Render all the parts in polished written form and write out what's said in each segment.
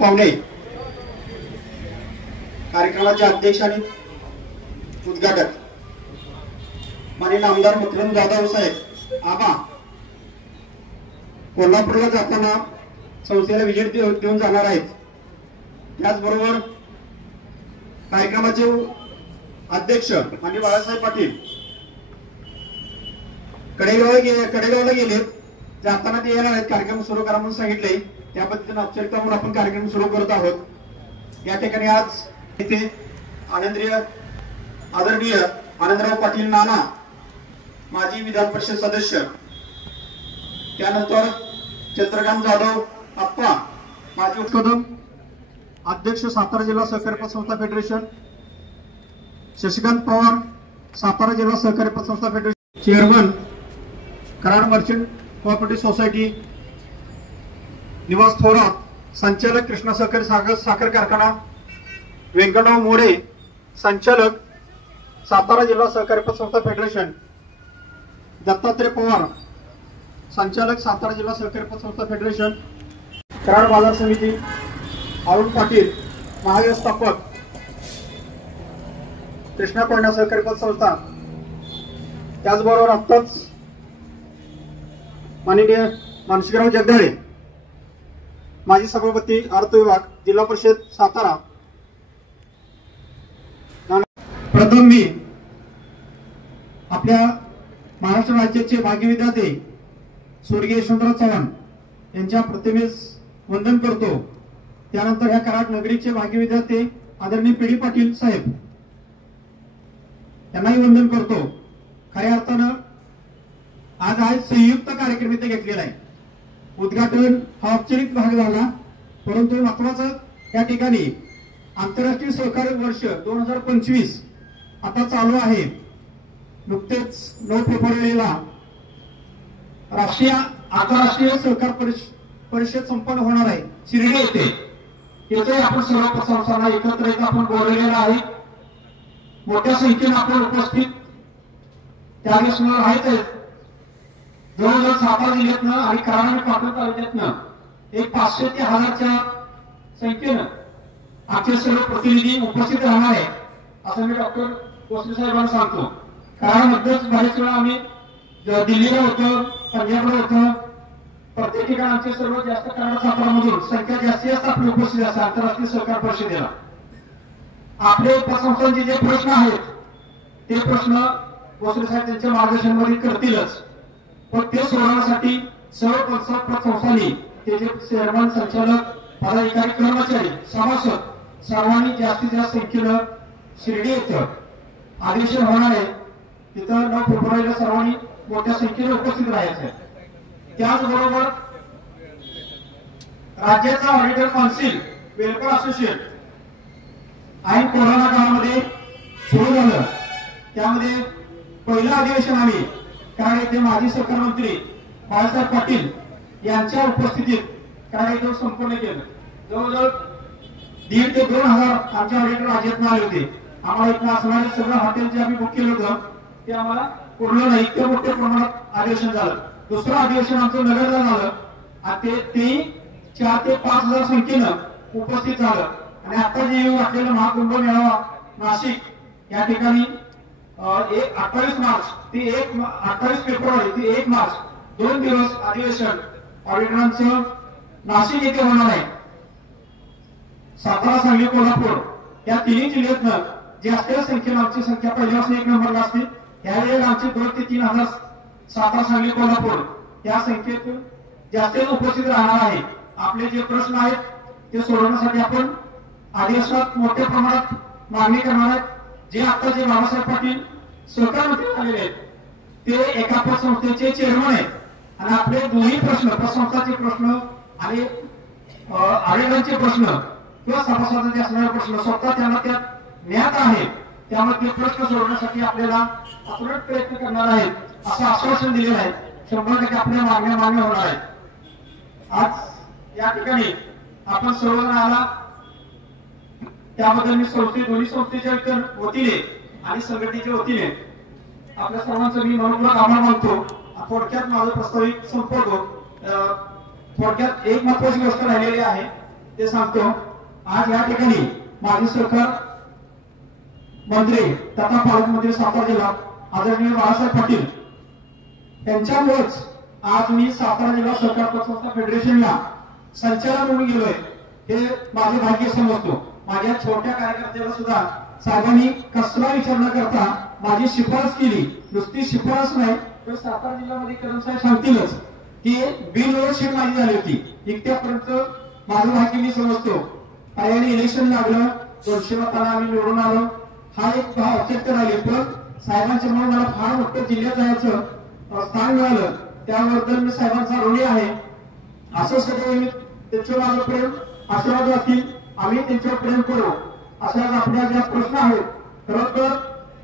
पाहुणे, कार्यक्रमाचे अध्यक्ष आणि उद्घाटक माननीय आमदार मकरंद जाधव साहेब आबा कोल्हापूरला जाताना संस्थेला विजिट देऊन जाणार आहेत। त्याचबरोबर कार्यक्रमाचे अध्यक्ष माननीय बाळासाहेब पाटील कडेगावला गेले, जाताना ते येणार आहेत। कार्यक्रम सुरू करा म्हणून सांगितले, त्या पद्धतीने औपचारिकता म्हणून आपण कार्यक्रम सुरू करत आहोत। या ठिकाणी आज इथे आदरणीय आनंदराव पाटील नाना माजी विधान परिषद सदस्य, त्यानंतर चंद्रकांत जाधव आप्पा माजी कदम अध्यक्ष सातारा जिल्हा सहकारी पतसंस्था फेडरेशन, शशिकांत पवार सातारा जिल्हा सहकारी पतसंस्था federation chairman, Karad merchant cooperative society निवास थोरात संचालक कृष्णा सहकारी साखर कारखाना, व्यंकटराव मोरे संचालक सातारा जिल्हा सहकारी पतसंस्था फेडरेशन, दत्तात्रय पवार संचालक सातारा जिल्हा सहकारी पतसंस्था फेडरेशन, कराड बाजार समिती, अरुण पाटील महाव्यवस्थापक कृष्णा कोयना सहकारी पतसंस्था, त्याचबरोबर आत्ताच माननीय मानसिकराव जगदाळे माजी सभापती अर्थ विभाग जिल्हा परिषद सातारा। प्रथम मी आपल्या महाराष्ट्र राज्याचे भाग्य विधाते स्वर्गीय यशवंतराव चव्हाण यांच्या प्रतिमेस वंदन करतो। त्यानंतर ह्या कराड नगरीचे भाग्य विधाते आदरणीय पी डी पाटील साहेब यांनाही वंदन करतो। खऱ्या अर्थानं आज संयुक्त कार्यक्रम इथे घेतलेला आहे। उद्घाटन हा औपचारिक भाग झाला, परंतु महत्वाचं या ठिकाणी आंतरराष्ट्रीय सहकारी वर्ष 2025 आता चालू आहे। नुकतेच 9 फेब्रुवारीला आंतरराष्ट्रीय सहकार परिषद संपन्न होणार आहे शिर्डी येथे। याचे आपण सर्व पतसंस्थांना एकत्र येत आपण बोलवलेलं आहे। मोठ्या संख्येने आपण उपस्थित त्यावेळेस राहायचं आहे। जवळजवळ सातारा जिल्ह्यातनं आणि कराड आणि पाटण तालुक्यातनं एक 500 ते 1000च्या संख्येनं आमचे सर्व प्रतिनिधी उपस्थित राहणार आहे असं मी डॉक्टर भोसले साहेबांना सांगतो। कराडमध्येच बरेच वेळा आम्ही दिल्लीला होतो, पंजाबला होतो, प्रत्येक ठिकाणी आमचे सर्व जास्त कराड सातारामधून संख्या जास्त आपली उपस्थित असते आंतरराष्ट्रीय सहकार परिषदेला। आपले पतसंस्थांचे जे प्रश्न आहेत ते प्रश्न भोसले साहेब त्यांच्या मार्गदर्शनामध्ये करतीलच, पण ते सोडवण्यासाठी सर्व पतसंस्थांनी त्याचे चेअरमन, संचालक, पदाधिकारी, कर्मचारी, सभासद सर्वांनी जास्तीत जास्त संख्येनं शिर्डी येतं अधिवेशन होणार आहे। तिथं 9 फेब्रुवारीला सर्वांनी मोठ्या संख्येने उपस्थित राहायचं आहे। त्याचबरोबर राज्याचा ऑडिटर काउन्सिल वेलफेअर असोसिएशन आणि कोरोना काळामध्ये सुरू झालं, त्यामध्ये पहिलं अधिवेशन आम्ही कराड येथे माजी सहकार मंत्री बाळासाहेब पाटील यांच्या उपस्थितीत कराड येथे संपन्न केलं। जवळजवळ 1,500 ते 2,000 आमचे ऑडिटर राज्यातून आले होते। आम्हाला इथं असणारे सगळं हॉटेल जे आम्ही बुक केलं होतं ते आम्हाला पूर्ण नाही, इतक्या मोठ्या प्रमाणात अधिवेशन झालं। दुसरं अधिवेशन आमचं नगरला झालं आणि ते 4,000 ते 5,000 संख्येनं उपस्थित झालं। आणि आता जे येऊ घातलेलं महाकुंभ मेळावा नाशिक या ठिकाणी 28 मार्च ते 28 फेब्रुवारी ते 1 मार्च 2 दिवस अधिवेशन ऑडिटरांचं नाशिक येथे होणार आहे। सातारा, सांगली, कोल्हापूर या तिन्ही जिल्ह्यातनं जास्त संख्येनं आमची संख्या पहिल्यापासून 1 नंबरला असते। यावेळेला आमचे 2,000 ते 3,000 सातारा, सांगली, कोल्हापूर या संख्येतून जास्त उपस्थित राहणार आहे। आपले जे प्रश्न आहेत ते सोडवण्यासाठी आपण अधिवेशनात मोठ्या प्रमाणात मागणी करणार आहेत। जे आता जे बाळासाहेब पाटील सहकार मंत्री आलेले आहेत ते एका पतसंस्थेचे चेअरमन आहेत आणि आपले दोन्ही प्रश्न पतसंस्थाचे प्रश्न आणि ऑडिटरचे प्रश्न किंवा सभासदांचे असणारे प्रश्न स्वतः त्यांना त्यात ज्ञात आहे, त्यामुळे ते प्रश्न सोडवण्यासाठी आपल्याला अतुलट प्रयत्न करणार आहेत असं आश्वासन दिलेलं आहे। 100% आपल्या मागण्या मान्य होणार आहेत। आज या ठिकाणी आपण सर्वजण आला त्याबद्दल मी दोन्ही संस्थेच्या वतीने आणि संघटनेच्या वतीने आपल्या सर्वांचं मी मनपूर्वक आभार मानतो। थोडक्यात माझा प्रस्तावित संपवतो। थोडक्यात एक महत्वाची गोष्ट राहिलेली आहे ते सांगतो। आज या ठिकाणी माजी सहकार मंत्री तथा पालकमंत्री सातारा जिल्हा आदरणीय बाळासाहेब पाटील त्यांच्यामुळेच आज मी सातारा जिल्हा सहकार पतसंस्था फेडरेशनला संचालक म्हणून गेलोय हे माझे भाग्य समजतो। माझ्या छोट्या कार्यकर्त्याला सुद्धा साहेबांनी कसला विचार न करता माझी शिफारस केली। नुसती शिफारस नाही तर सातारा जिल्ह्यामध्ये कर्मचारी सांगतीलच की बिल ओव्हरशीट माझी झाली होती। इतक्यापर्यंत माझं भाग्य मी समजतो। पर्यायाने इलेक्शन लागलं, 200 मतांना आम्ही निवडून आलो। हा एक औचित्य राहिले, पण साहेबांच्यामुळे मला फार मोठं जिल्ह्यात जायचं स्थान मिळालं, त्याबद्दल मी साहेबांचा ऋणी आहे। असं सगळं मी त्यांच्यावर माझं प्रेम आशीर्वाद राहतील, आम्ही त्यांच्यावर प्रेम करू। अशा आपल्या ज्या प्रश्न आहेत, खरं तर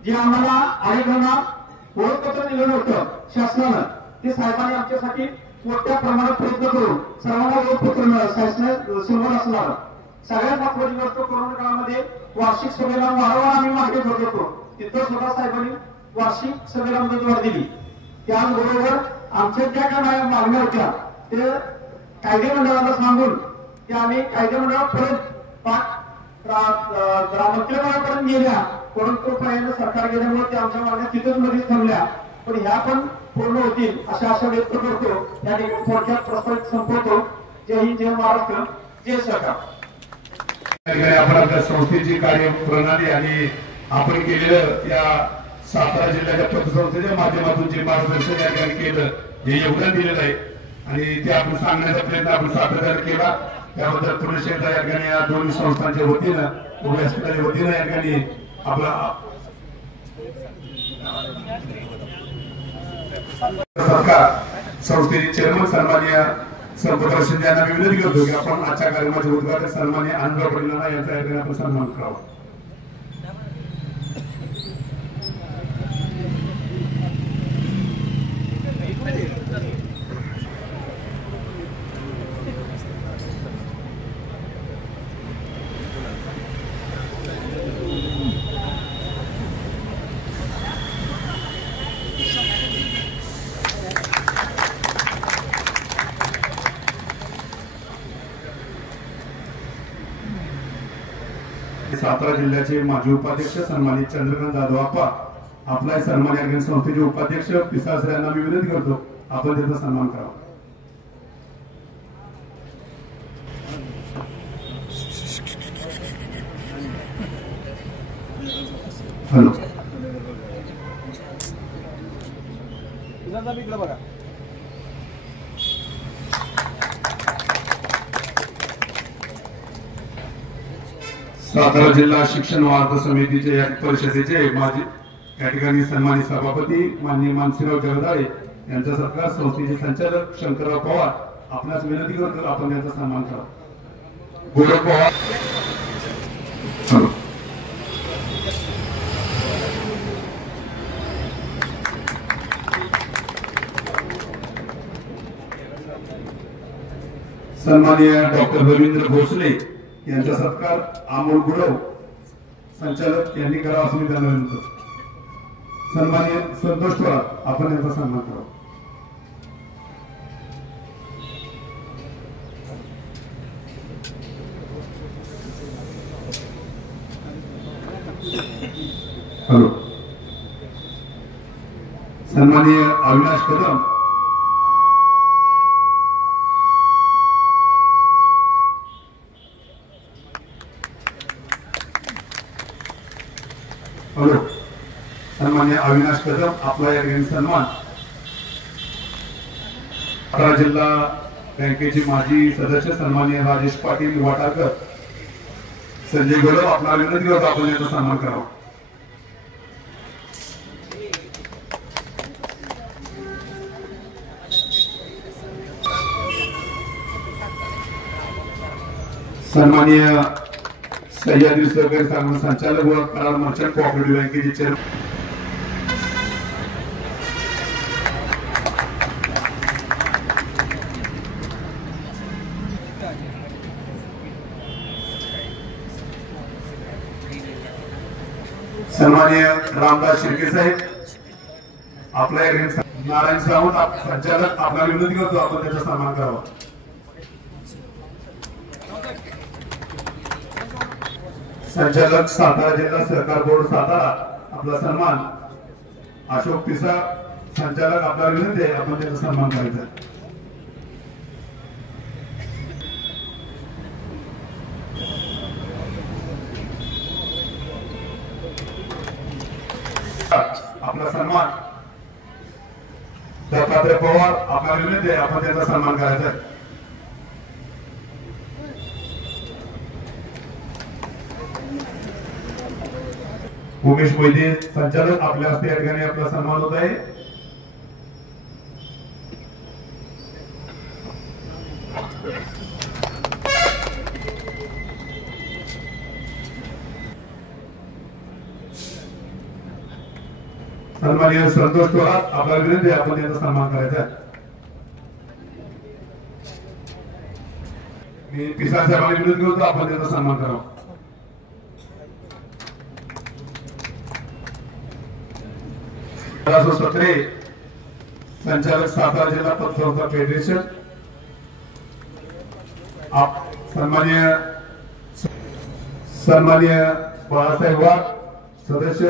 जे आम्हाला अनेकांना ओळखपत्र दिलं नव्हतं शासनानं, ते साहेबांनी आमच्यासाठी मोठ्या प्रमाणात प्रयत्न करून सर्वांना ओळखपत्र शासनात असणार। सगळ्यात महत्वाची गोष्ट कोरोना काळामध्ये वार्षिक सभेला वारंवार आम्ही मागणी करत होतो, तिथं सुद्धा साहेबांनी वार्षिक सभेला मुदतवाढ दिली। त्याचबरोबर आमच्या ज्या काय मागण्या होत्या ते कायदे मंडळाला सांगून ते आम्ही कायदे मंडळापर्यंत मंत्रिमंडळापर्यंत गेल्या, परंतु पर्यायाने सरकार गेल्यामुळे ते आमच्या मागण्या तिथेच मध्येच थांबल्या। पण ह्या पण पूर्ण होतील अशा आशा व्यक्त करतो। या ठिकाणी थोडक्यात प्रस्तावित संपवतो। जय हिंद, जय महाराष्ट्र, जय सरकार। आपण आपल्या संस्थेची कार्यप्रणाली आणि आपण केलेलं या सातारा जिल्ह्याच्या पतसंस्थेच्या माध्यमातून जे मार्गदर्शन या ठिकाणी केलं, हे योगदान दिलेलं आहे आणि ते आपण सांगण्याचा प्रयत्न आपण सातत्याने केला। त्याबद्दल पुरुष एकदा या ठिकाणी या दोन्ही संस्थांच्या वतीनं व्यासपीठाच्या वतीनं या ठिकाणी आपला सरकार संस्थेचे चेअरमन सन्माननीय संपतराव शिंदे यांना विनंती करतो की आपण आजच्या कार्यक्रमाचे उद्घाटन सन्माननीय आनंदराव पाटील यांचा या ठिकाणी आपण सन्मान करावा। सातारा जिल्ह्याचे माजी उपाध्यक्ष सन्मानित चंद्रकांत जाधव आप्पा आपला सन्मान या संस्थेचे उपाध्यक्ष पिसासरे यांना मी विनंती करतो आपण त्यांचा सन्मान करावा। हॅलो बघा सातारा जिल्हा शिक्षण वार्ता समितीचे या परिषदेचे माजी या ठिकाणी सन्मानित सभापती माननीय मानसीराव जगदाळे यांचा सत्कार संस्थेचे संचालक शंकरराव पवार आपणास विनंती करतो आपण त्यांचा सन्मान करावा। गोरख पवार सन्माननीय डॉक्टर रवींद्र भोसले यांचा सत्कार अमोल गुरव संचालक यांनी करावा असं मी त्यांना विनंती करतो। सन्माननीय संतोष थोरात आपण यांचा सन्मान करावा। हॅलो सन्माननीय अविनाश कदम हॅलो सन्माननीय अविनाश कदम आपला या ठिकाणी सन्मान। सातारा जिल्हा बँकेचे माजी सदस्य सन्माननीय राजेश पाटील वाटाकर संजय गोलव आपला विनंती करतो आपण यांचा सन्मान करावा। सन्माननीय सह्याद्री सहकारी संघ संचालक व कराड मर्चंट कोऑपरेटिव्ह बँकेचे चेअरमन सन्माननीय रामदास शिर्के साहेब आपला नारायण सावंत संचालक आपल्याला विनंती करतो आपण त्याचा सन्मान करावा। संचालक सातारा जिल्हा सहकार बोर्ड सातारा आपला सन्मान अशोक पिसा संचालक आपल्याला विनंती आहे आपण त्याचा सन्मान करायचा. आपला सन्मान दत्तात्रय पवार आपल्याला विनंती आहे आपण त्याचा सन्मान करायचा. उमेश मोहिते संचालक आपल्या हस्ते या ठिकाणी आपला सन्मान होत आहे. सन्माननीय संतोष थोरात आपल्याला विनंती आहे आपण त्यांचा सन्मान करायचा. मी पिसाळ साहेबांना विनंती करतो आपण त्यांचा सन्मान करावा. सत्रे संचालक सातारा जिल्हा पतसंस्था फेडरेशन सन्माननीय बाळासाहेब वाघ सदस्य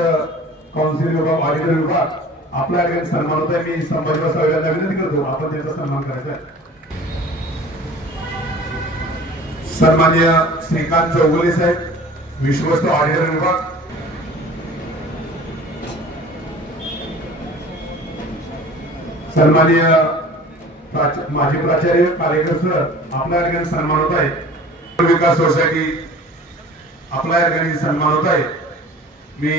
काउन्सिल विभाग ऑडिटर विभाग आपल्या ठिकाणी सन्मान होत आहे. मी संभाजी साहेबांना विनंती करतो आपण त्यांचा सन्मान करायचा आहे. सन्माननीय श्रीकांत चौगुले साहेब विश्वस्त ऑडिटर विभाग सन्माननीय माजी प्राचार्य कालेकर सर आपल्या ठिकाणी सन्मान होत आहे. विकास सोसायटी आपल्या ठिकाणी सन्मान होत आहे. मी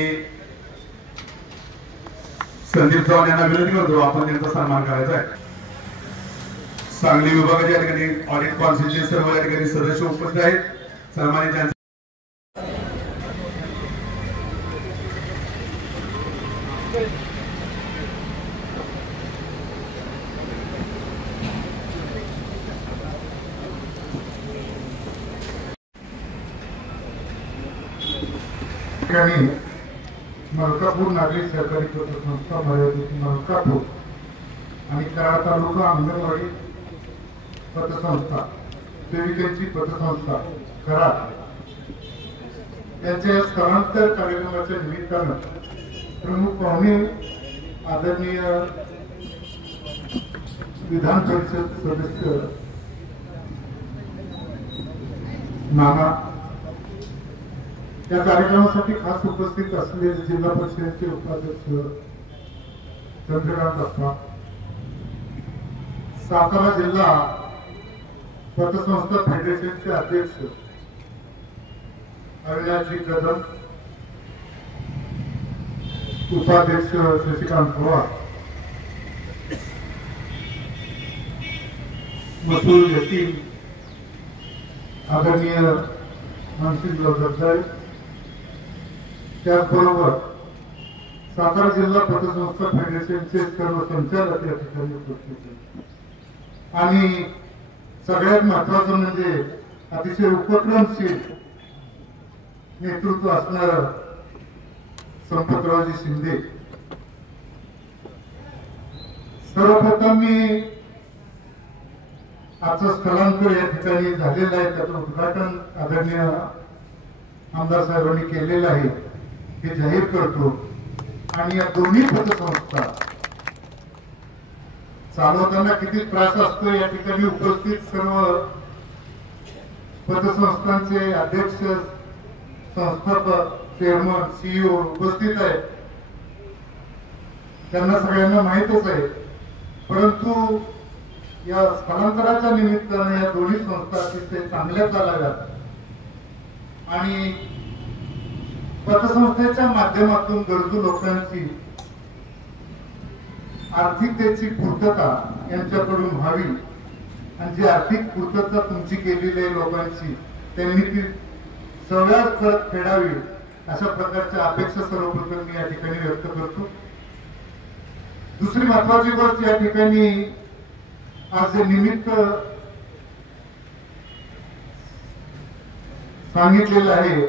संदीप चव्हाण यांना विनंती करतो आपण त्यांचा सन्मान करायचा आहे. सांगली विभागाच्या ठिकाणी ऑडिट कौन्सिलचे सर्व या ठिकाणी सदस्य उपस्थित आहेत. सन्मानित मलकापूर नागरी सहकारी पतसंस्था मर्यादित मलकापूर आणि कराड तालुका अंगणवाडी पतसंस्था सेविकांची पतसंस्था कराड यांच्या स्थलांतर कार्यक्रमाच्या निमित्तानं प्रमुख पाहुणे आदरणीय विधान परिषद सदस्य नाना या कार्यक्रमासाठी खास उपस्थित असलेले जिल्हा परिषदेचे उपाध्यक्ष चंद्रकांत अप्पा, सातारा जिल्हा पतसंस्था फेडरेशनचे अध्यक्ष अविनाशजी कदम, उपाध्यक्ष शशिकांत पवार, मसूर यतीम आदरणीय मानसिंगराव जगदाळे, त्याचबरोबर सातारा जिल्हा पतसंस्था फेडरेशनचे सर्व संचालक या ठिकाणी उपस्थित आहेत. आणि सगळ्यात महत्वाचं म्हणजे अतिशय उपक्रमशील नेतृत्व असणार संपतरावजी शिंदे. सर्वप्रथम मी आजचं स्थलांतर या ठिकाणी झालेलं आहे त्याचं उद्घाटन आदरणीय आमदार साहेबांनी केलेलं आहे हे जाहीर करतो. आणि या दोन्ही पतसंस्था चालवताना किती त्रास असतो या ठिकाणी उपस्थित सर्व पतसंस्थांचे अध्यक्ष, संस्थापक, चेअरमन, सीईओ उपस्थित आहेत. त्यांना सगळ्यांना माहीतच आहे. परंतु या स्थलांतराच्या निमित्ताने या दोन्ही संस्था अतिशय चांगल्या चालाव्यात आणि पतसंस्थेच्या माध्यमातून गरजू लोकांची आर्थिकतेची पूर्तता यांच्याकडून व्हावी आणि जी आर्थिक पूर्तता तुमची केलेली आहे लोकांची त्यांनी ती सगळ्यात फेडावी अशा प्रकारच्या अपेक्षा सर्वप्रथम मी या ठिकाणी व्यक्त करतो. दुसरी महत्वाची गोष्ट या ठिकाणी आज जे निमित्त सांगितलेलं आहे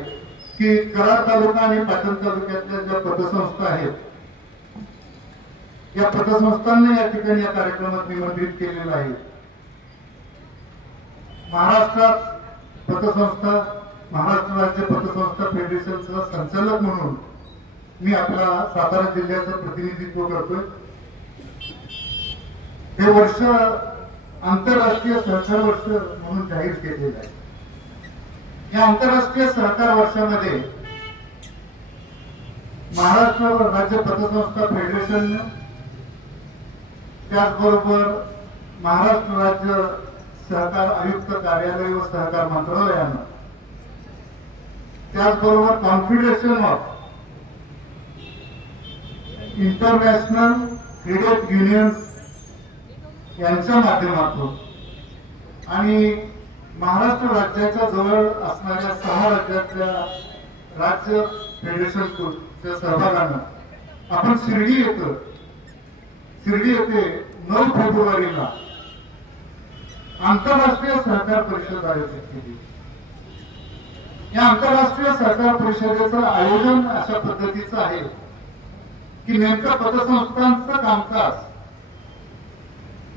की कराड तालुका आणि पाटण तालुक्यातल्या ज्या पतसंस्था आहेत या पतसंस्थांना या ठिकाणी या कार्यक्रमात निमंत्रित केलेलं आहे. महाराष्ट्रात पतसंस्था महाराष्ट्र राज्य पतसंस्था फेडरेशनचा संचालक म्हणून मी आपला सातारा जिल्ह्याचं प्रतिनिधित्व करतोय. हे वर्ष आंतरराष्ट्रीय सहकार वर्ष म्हणून जाहीर केलेलं आहे. या आंतरराष्ट्रीय सहकार वर्षामध्ये महाराष्ट्र राज्य पतसंस्था फेडरेशन, त्याचबरोबर महाराष्ट्र राज्य सहकार आयुक्त कार्यालय व सहकार मंत्रालयानं, त्याचबरोबर confederation of international credit unions यांच्या माध्यमातून आणि महाराष्ट्र राज्याच्या जवळ असणाऱ्या 6 राज्यातल्या राज्य फेडरेशनच्या सहभागानं आपण शिर्डी येथे 9 फेब्रुवारीला आंतरराष्ट्रीय सहकार परिषद आयोजित केली. या आंतरराष्ट्रीय सहकार परिषदेचं आयोजन अशा पद्धतीचं आहे की नेमकं पतसंस्थांचं कामकाज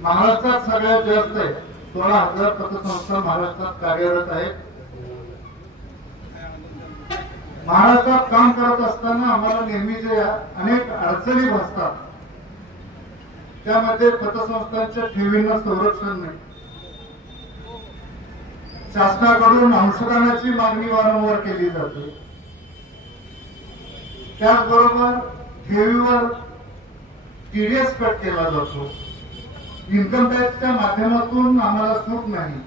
महाराष्ट्रात सगळ्यात जास्त आहे. 16,000 पतसंस्था महाराष्ट्रात कार्यरत आहेत. महाराष्ट्रात काम करत असताना आम्हाला नेहमी जे अनेक अडचणी भासतात त्यामध्ये पतसंस्थांच्या ठेवींना संरक्षण नाही. शासनाकडून अंशदानाची मागणी वारंवार केली जाते. त्याचबरोबर ठेवीवर टीडीएस कट केला जातो. इन्कम टॅक्सच्या माध्यमातून आम्हाला सूट नाही.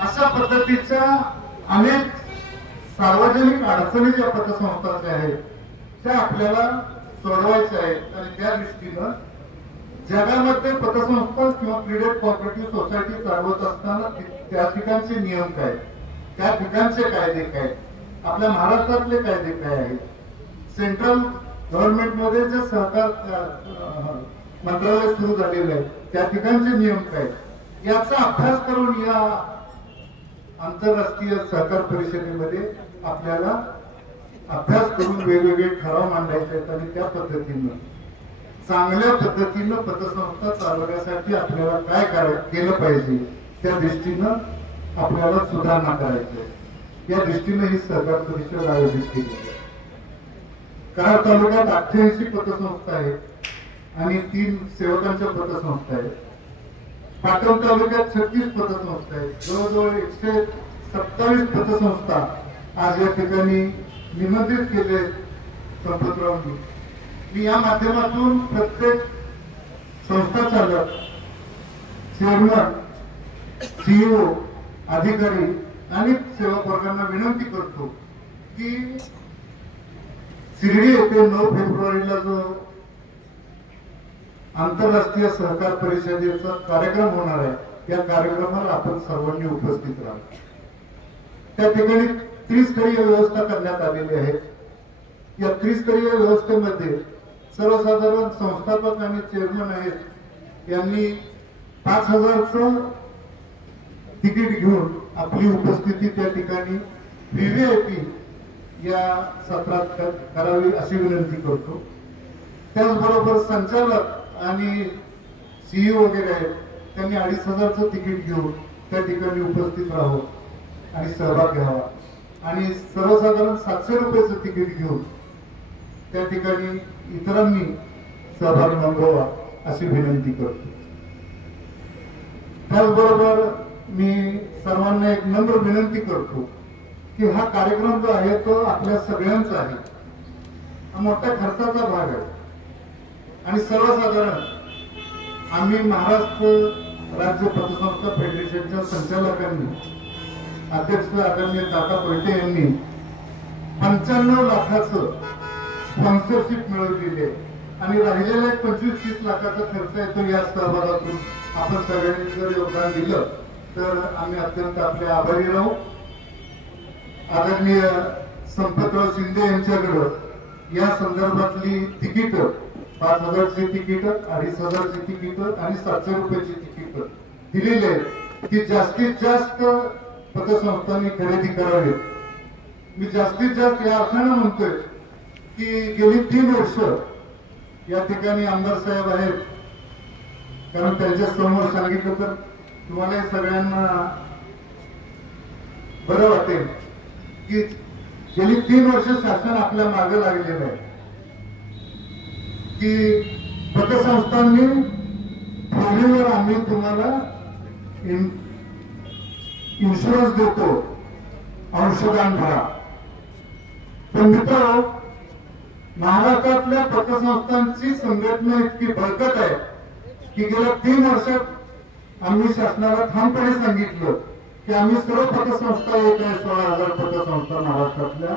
अशा पद्धतीच्या अनेक सार्वजनिक अडचणी ज्या पतसंस्थांच्या आहेत त्या आपल्याला सोडवायच्या आहेत. आणि त्या दृष्टीनं जगामध्ये पतसंस्था किंवा क्रेडिट कोऑपरेटिव्ह सोसायटी चालवत असताना त्या ठिकाणचे नियम काय, त्या ठिकाणचे कायदे काय, आपल्या महाराष्ट्रातले कायदे काय आहेत, सेंट्रल गव्हर्नमेंटमध्ये जे सहकार मंत्रालय सुरू झालेलं आहे त्या ठिकाणचे नियम काय, याचा अभ्यास करून या आंतरराष्ट्रीय सहकार परिषदेमध्ये आपल्याला अभ्यास करून वेगवेगळे ठराव मांडायचे आहेत. आणि त्या पद्धतीनं चांगल्या पद्धतीनं पतसंस्था चालवण्यासाठी आपल्याला काय केलं पाहिजे त्या दृष्टीनं आपल्याला सुधारणा करायची आहे. या दृष्टीनं ही सहकार परिषद आयोजित केली आहे. कराड तालुक्यात 88 पतसंस्था आहेत आणि 3 सेवकांच्या पतसंस्था आहेत. पाटण तालुक्यात 36 पतसंस्था आहेत. जवळजवळ 127 पतसंस्था आज या ठिकाणी निमंत्रित केले संपतरावांनी. मी या माध्यमातून प्रत्येक संस्था चालक, चेअरमन, सीईओ, अधिकारी आणि सेवक वर्गांना विनंती करतो की शिर्डी येथे 9 फेब्रुवारीला जो आंतरराष्ट्रीय सहकार परिषदेचा कार्यक्रम होणार आहे या कार्यक्रमाला आपण सर्वांनी उपस्थित राहा. त्या ठिकाणी त्रिस्तरीय व्यवस्था करण्यात आलेली आहे. या त्रिस्तरीय व्यवस्थेमध्ये सर्वसाधारण संस्थापक आणि चेअरमन आहेत यांनी 5,000चं तिकीट घेऊन आपली उपस्थिती त्या ठिकाणी व्हीव्हीआयपी या सत्रात करावी अशी विनंती करतो. त्याचबरोबर संचालक आणि सीईओ वगैरे आहेत त्यांनी 2,500चं तिकीट घेऊन त्या ठिकाणी उपस्थित राहावं आणि सहभाग घ्यावा. आणि सर्वसाधारण 700 रुपयाचं तिकीट घेऊन त्या ठिकाणी इतरांनी सहभाग नोंदवावा अशी विनंती करतो. त्याचबरोबर मी सर्वांना एक नम्र विनंती करतो की हा कार्यक्रम जो आहे तो आपल्या सगळ्यांचा आहे. हा मोठ्या खर्चाचा भाग आहे आणि सर्वसाधारण आम्ही महाराष्ट्र राज्य पतसंस्था फेडरेशनच्या संचालकांनी, अध्यक्ष आदरणीय काका कोयटे यांनी 95 लाखाचं स्पॉन्सरशिप मिळवलेली आहे आणि राहिलेला 25-30 लाखाचा खर्च येतो. या सहभागातून आपण सगळ्यांनी जर योगदान दिलं तर आम्ही अत्यंत आपले आभारी राहू. आदरणीय संपतराव शिंदे यांच्याकडं या संदर्भातली तिकीट 5,000ची तिकीट, 2,500ची तिकीट आणि 700 रुपयाची तिकीट दिलेली आहेत की जास्तीत जास्त पतसंस्थांनी खरेदी करावी. मी जास्तीत जास्त या अर्थानं म्हणतोय की गेली 3 वर्ष या ठिकाणी आमदार साहेब आहेत, कारण त्यांच्या समोर सांगितलं तर तुम्हाला सगळ्यांना बरं वाटेल की गेली 3 वर्ष शासन आपल्या मागे लागलेलं आहे की पतसंस्थांनी ठेवीवर आम्ही तुम्हाला इन्शुरन्स देतो, अंशदान भरा. पण मित्र, महाराष्ट्रातल्या पतसंस्थांची संघटना इतकी बळकट आहे की गेल्या 3 वर्षात आम्ही शासनाला ठामपणे सांगितलं की आम्ही सर्व पतसंस्था येत आहे, 16,000 पतसंस्था महाराष्ट्रातल्या,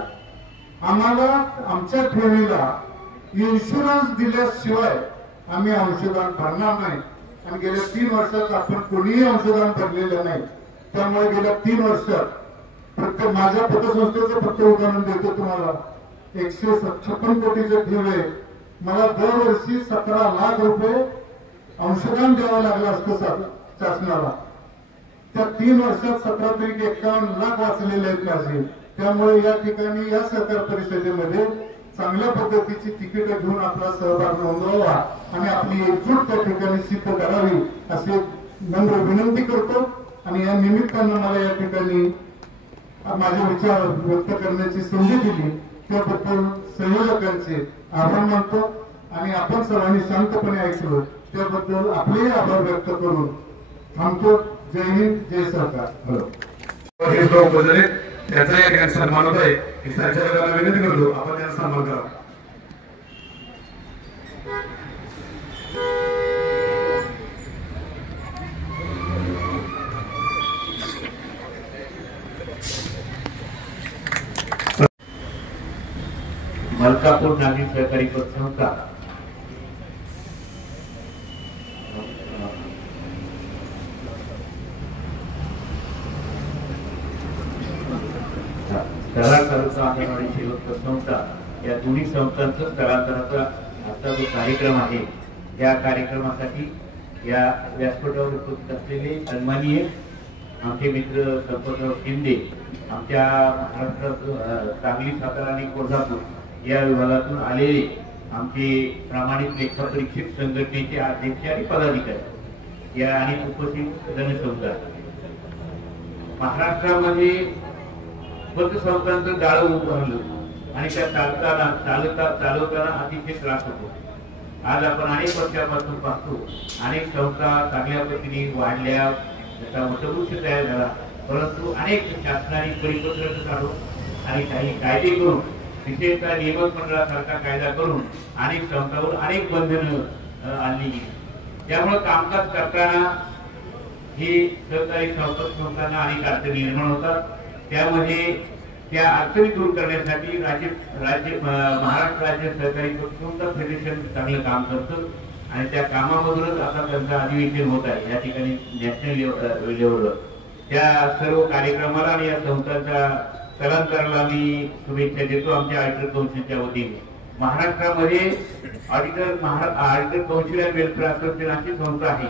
आम्हाला आमच्या ठेवीला इन्शुरन्स दिल्याशिवाय आम्ही अंशदान भरणार नाही. आणि गेल्या 3 वर्षात आपण कोणीही अंशदान भरलेलं नाही. त्यामुळे गेल्या 3 वर्षात फक्त माझ्या पतसंस्थेचं फक्त उदाहरण देतो तुम्हाला, 156 कोटीचे ठेवे मला दरवर्षी 17 लाख रुपये अंशदान द्यावं लागलं असतं शासनाला. त्या 3 वर्षात 17,51 लाख वाचलेले आहेत माझे. त्यामुळे या ठिकाणी या सहकार परिषदेमध्ये चांगल्या पद्धतीची तिकीट घेऊन आपला सहभाग नोंदवावा आणि आपली एकजूट त्या ठिकाणी सिद्ध करावी असे नम्र विनंती करतो. आणि या निमित्तानं मला या ठिकाणी माझे विचार व्यक्त करण्याची संधी दिली त्याबद्दल संयोजकांचे आभार मानतो. आणि आपण सर्वांनी शांतपणे ऐकलं त्याबद्दल आपलेही आभार व्यक्त करून थांबतो. जय हिंद, जय सरकार. त्याचा या ठिकाणी सन्मान होत आहे. संचालकांना विनंती करतो आपण त्यांचा सन्मान करावा. मलकापूर नागरिक सहकारी पतसंस्था कराड तालुका अंगणवाडी सेवक पतसंस्था या दोन्ही संस्थांचा स्थलांतराचा आजचा जो कार्यक्रम आहे, या कार्यक्रमासाठी या व्यासपीठावर उपस्थित असलेले सन्माननीय आमचे मित्र संपतराव शिंदे, आमच्या महाराष्ट्रात सांगली, सातारा आणि कोल्हापूर या विभागातून आलेले आमचे प्रामाणिक लेखापरीक्षक संघटनेचे अध्यक्ष आणि पदाधिकारी या आणि उपस्थित जनसमुदाय. महाराष्ट्रामध्ये पतसंस्थांचं जाळं उभारलं आणि त्या चालवताना अतिशय त्रास होतो. आज आपण अनेक वर्षापासून पाहतो अनेक संस्था चांगल्या पद्धतीने वाढल्या, त्याचा वटवृक्ष तयार झाला, परंतु अनेक शासनाने परिपत्रक काढून आणि काही कायदे करून, विशेषतः नियामक मंडळासारखा कायदा करून अनेक संस्थांवर अनेक बंधनं आणली गेली. त्यामुळे कामकाज करताना ही सहकारी संस्थांना अनेक अडचणी निर्माण होतात. त्यामध्ये त्या अडचणी दूर करण्यासाठी महाराष्ट्र राज्य सहकारी पतसंस्था फेडरेशन चांगलं काम करतं आणि त्या कामामधूनच आता त्यांचं अधिवेशन होत आहे या ठिकाणी नॅशनल लेवलवर. त्या सर्व कार्यक्रमाला आणि या संस्थांच्या स्थलांतराला मी शुभेच्छा देतो आमच्या ऑडिटर काउन्सिलच्या वतीने. महाराष्ट्रामध्ये auditor council and welfare association अशी संस्था आहे.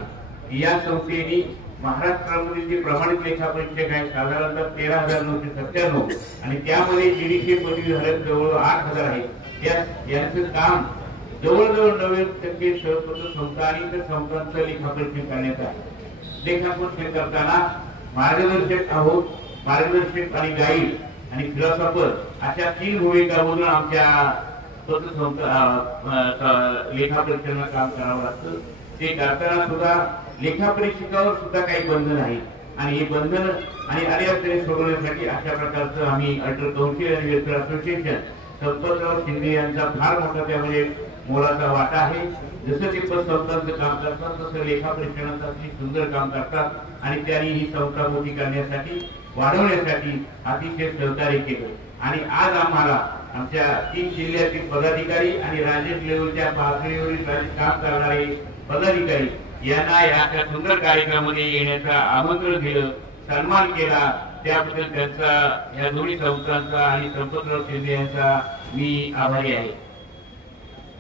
या संस्थेने महाराष्ट्रामधील जे प्रमाणित लेखापरीक्षक आहेत साधारणतः 13,997 आणि त्यामध्ये दीडशे पदवी झाले जवळ 8,000 आहे. यांचं काम जवळजवळ 90% संस्था आणि इतर संस्थांचं लेखापरीक्षण करण्यात आहे. लेखापरीक्षण करताना मार्गदर्शक आहोत, मार्गदर्शक आणि गाईड आणि फिलॉसॉफर अशा 3 भूमिकांमधून आमच्या लेखापरीक्षणाला काम करावं लागतं. ते करताना सुद्धा लेखापरीक्षकावर सुद्धा काही बंधन आहे आणि हे बंधन आणि अडचणी सोडवण्यासाठी अशा प्रकारचं आम्ही ऑडिटर काउन्सिल आणि वेलफेअर असोसिएशन संपतराव शिंदे यांचा फार मोठा त्यामध्ये मोलाचा वाटा आहे. जसं ते पतसंस्थांचं काम करतात तसं लेखापरीक्षणाचं अति सुंदर काम करतात आणि त्यांनी ही संस्था मोठी करण्यासाठी, वाढवण्यासाठी अतिशय सहकार्य केलं. आणि आज आम्हाला आमच्या 3 जिल्ह्यातील पदाधिकारी आणि राज्य लेवलच्या पातळीवरील काम करणारे पदाधिकारी यांना या सुंदर कार्यक्रमामध्ये येण्याचं आमंत्रण दिलं, सन्मान केला. त्याबद्दल त्यांचा या दोन्ही संस्थांचा आणि संपतराव शिंदे यांचा मी आभारी आहे.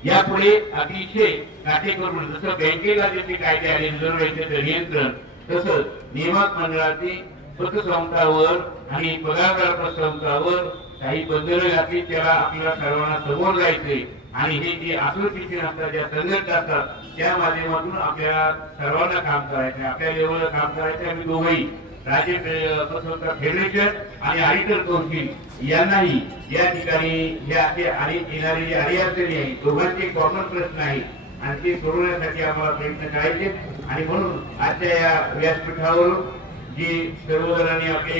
यापुढे अतिशय काटेकोर जसं बँकेला जसे कायदे आले रिझर्व्ह बँकेचं नियंत्रण, तसंच नियामक मंडळाचे पतसंस्थांवर आणि पगारदार पतसंस्थांवर काही बंधनं घातली. त्याला आपल्याला सर्वांना समोर जायचंय आणि हे जे असोसिएशन असतात, ज्या संघटना असतात, त्या माध्यमातून आपल्याला सर्वांना काम करायचं, आपल्या लेवलला काम करायचं. आम्ही दोघंही राज्य पतसंस्था फेडरेशन आणि ऑडिटर कौन्सिल यांनाही या ठिकाणी हे असे येणारी जी अडचणी आहे दोघांचे कॉमन प्रश्न आहे आणि ते सोडवण्यासाठी आम्हाला प्रयत्न करायचे आणि म्हणून आजच्या या व्यासपीठावरून जी सर्वजणांनी आपले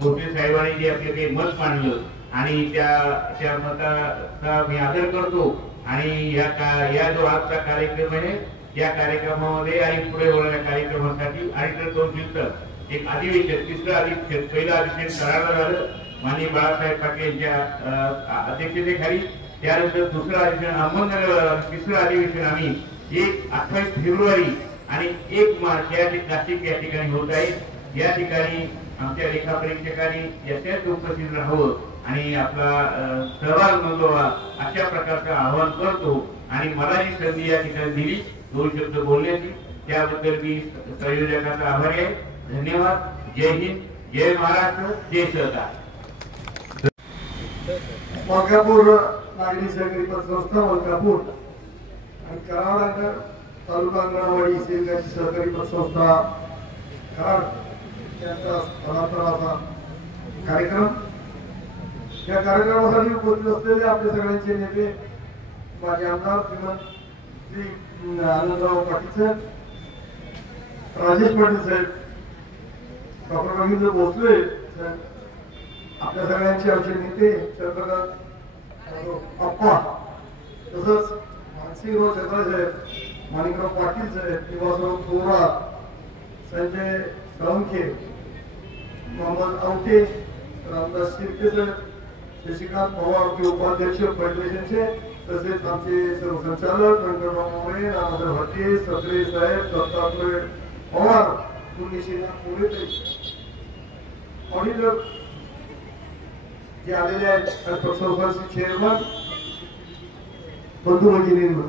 भोसले साहेबांनी जे आपले काही मत मांडलं आणि त्या मताचा मी आदर करतो आणि या जो आजचा कार्यक्रम आहे या कार्यक्रमामध्ये आणि पुढे होणाऱ्या कार्यक्रमासाठी ऑडिटर कौन्सिलचं एक अधिवेशन पहिलं अधिवेशन करायला झालं माननीय बाळासाहेब ठाकरे यांच्या अध्यक्षतेखाली त्यानंतर दुसरं अधिवेशन अहमदनगर तिसरं अधिवेशन आम्ही 28 फेब्रुवारी आणि 1 मार्च नाशिक या ठिकाणी होत आहे। या ठिकाणी आमच्या लेखापरीक्षकांनी याच्यात उपस्थित राहावं आणि आपला सहभाग नोंदवावा अशा प्रकारचं आवाहन करतो आणि मला जी संधी या ठिकाणी दिली 2 शब्द बोलण्याची त्याबद्दल मी संयोजकाचा आभारी आहे। धन्यवाद। जय हिंद, जय महाराष्ट्र, जय सरकार। मलकापूर नागरी सहकारी पतसंस्था मलकापूर आणि कराड तालुका अंगणवाडी सेविकांची सहकारी पतसंस्था कराड यांचा स्थलांतराचा कार्यक्रम या कार्यक्रमासाठी उपस्थित असलेले आपले सगळ्यांचे नेते माजी आमदार श्रीमंत श्री आनंदराव पाटील साहेब, राजेश पाटील साहेब, डॉक्टर रवींद्र भोसले साहेब, आपल्या सगळ्यांचे आमचे नेते चंद्रकांत अप्पा, तसंच मानसिंगराव चंद्रा साहेब, माणिकराव पाटील साहेब, निवासराव थोरात, संजय साळुंखे, मोहम्मद आवटे, रामदास शिर्के साहेब, शशिकांत पवार उपाध्यक्ष फेडरेशनचे, तसेच आमचे सर्व संचालक व्यंकटराव मोरे, नानासाहेब भट्टे, सत्रे साहेब, दत्तात्रय पवार, ऑडिटर जे आलेले आहेत पतसंस्थांचे चेअरमन बंधू भगिनींना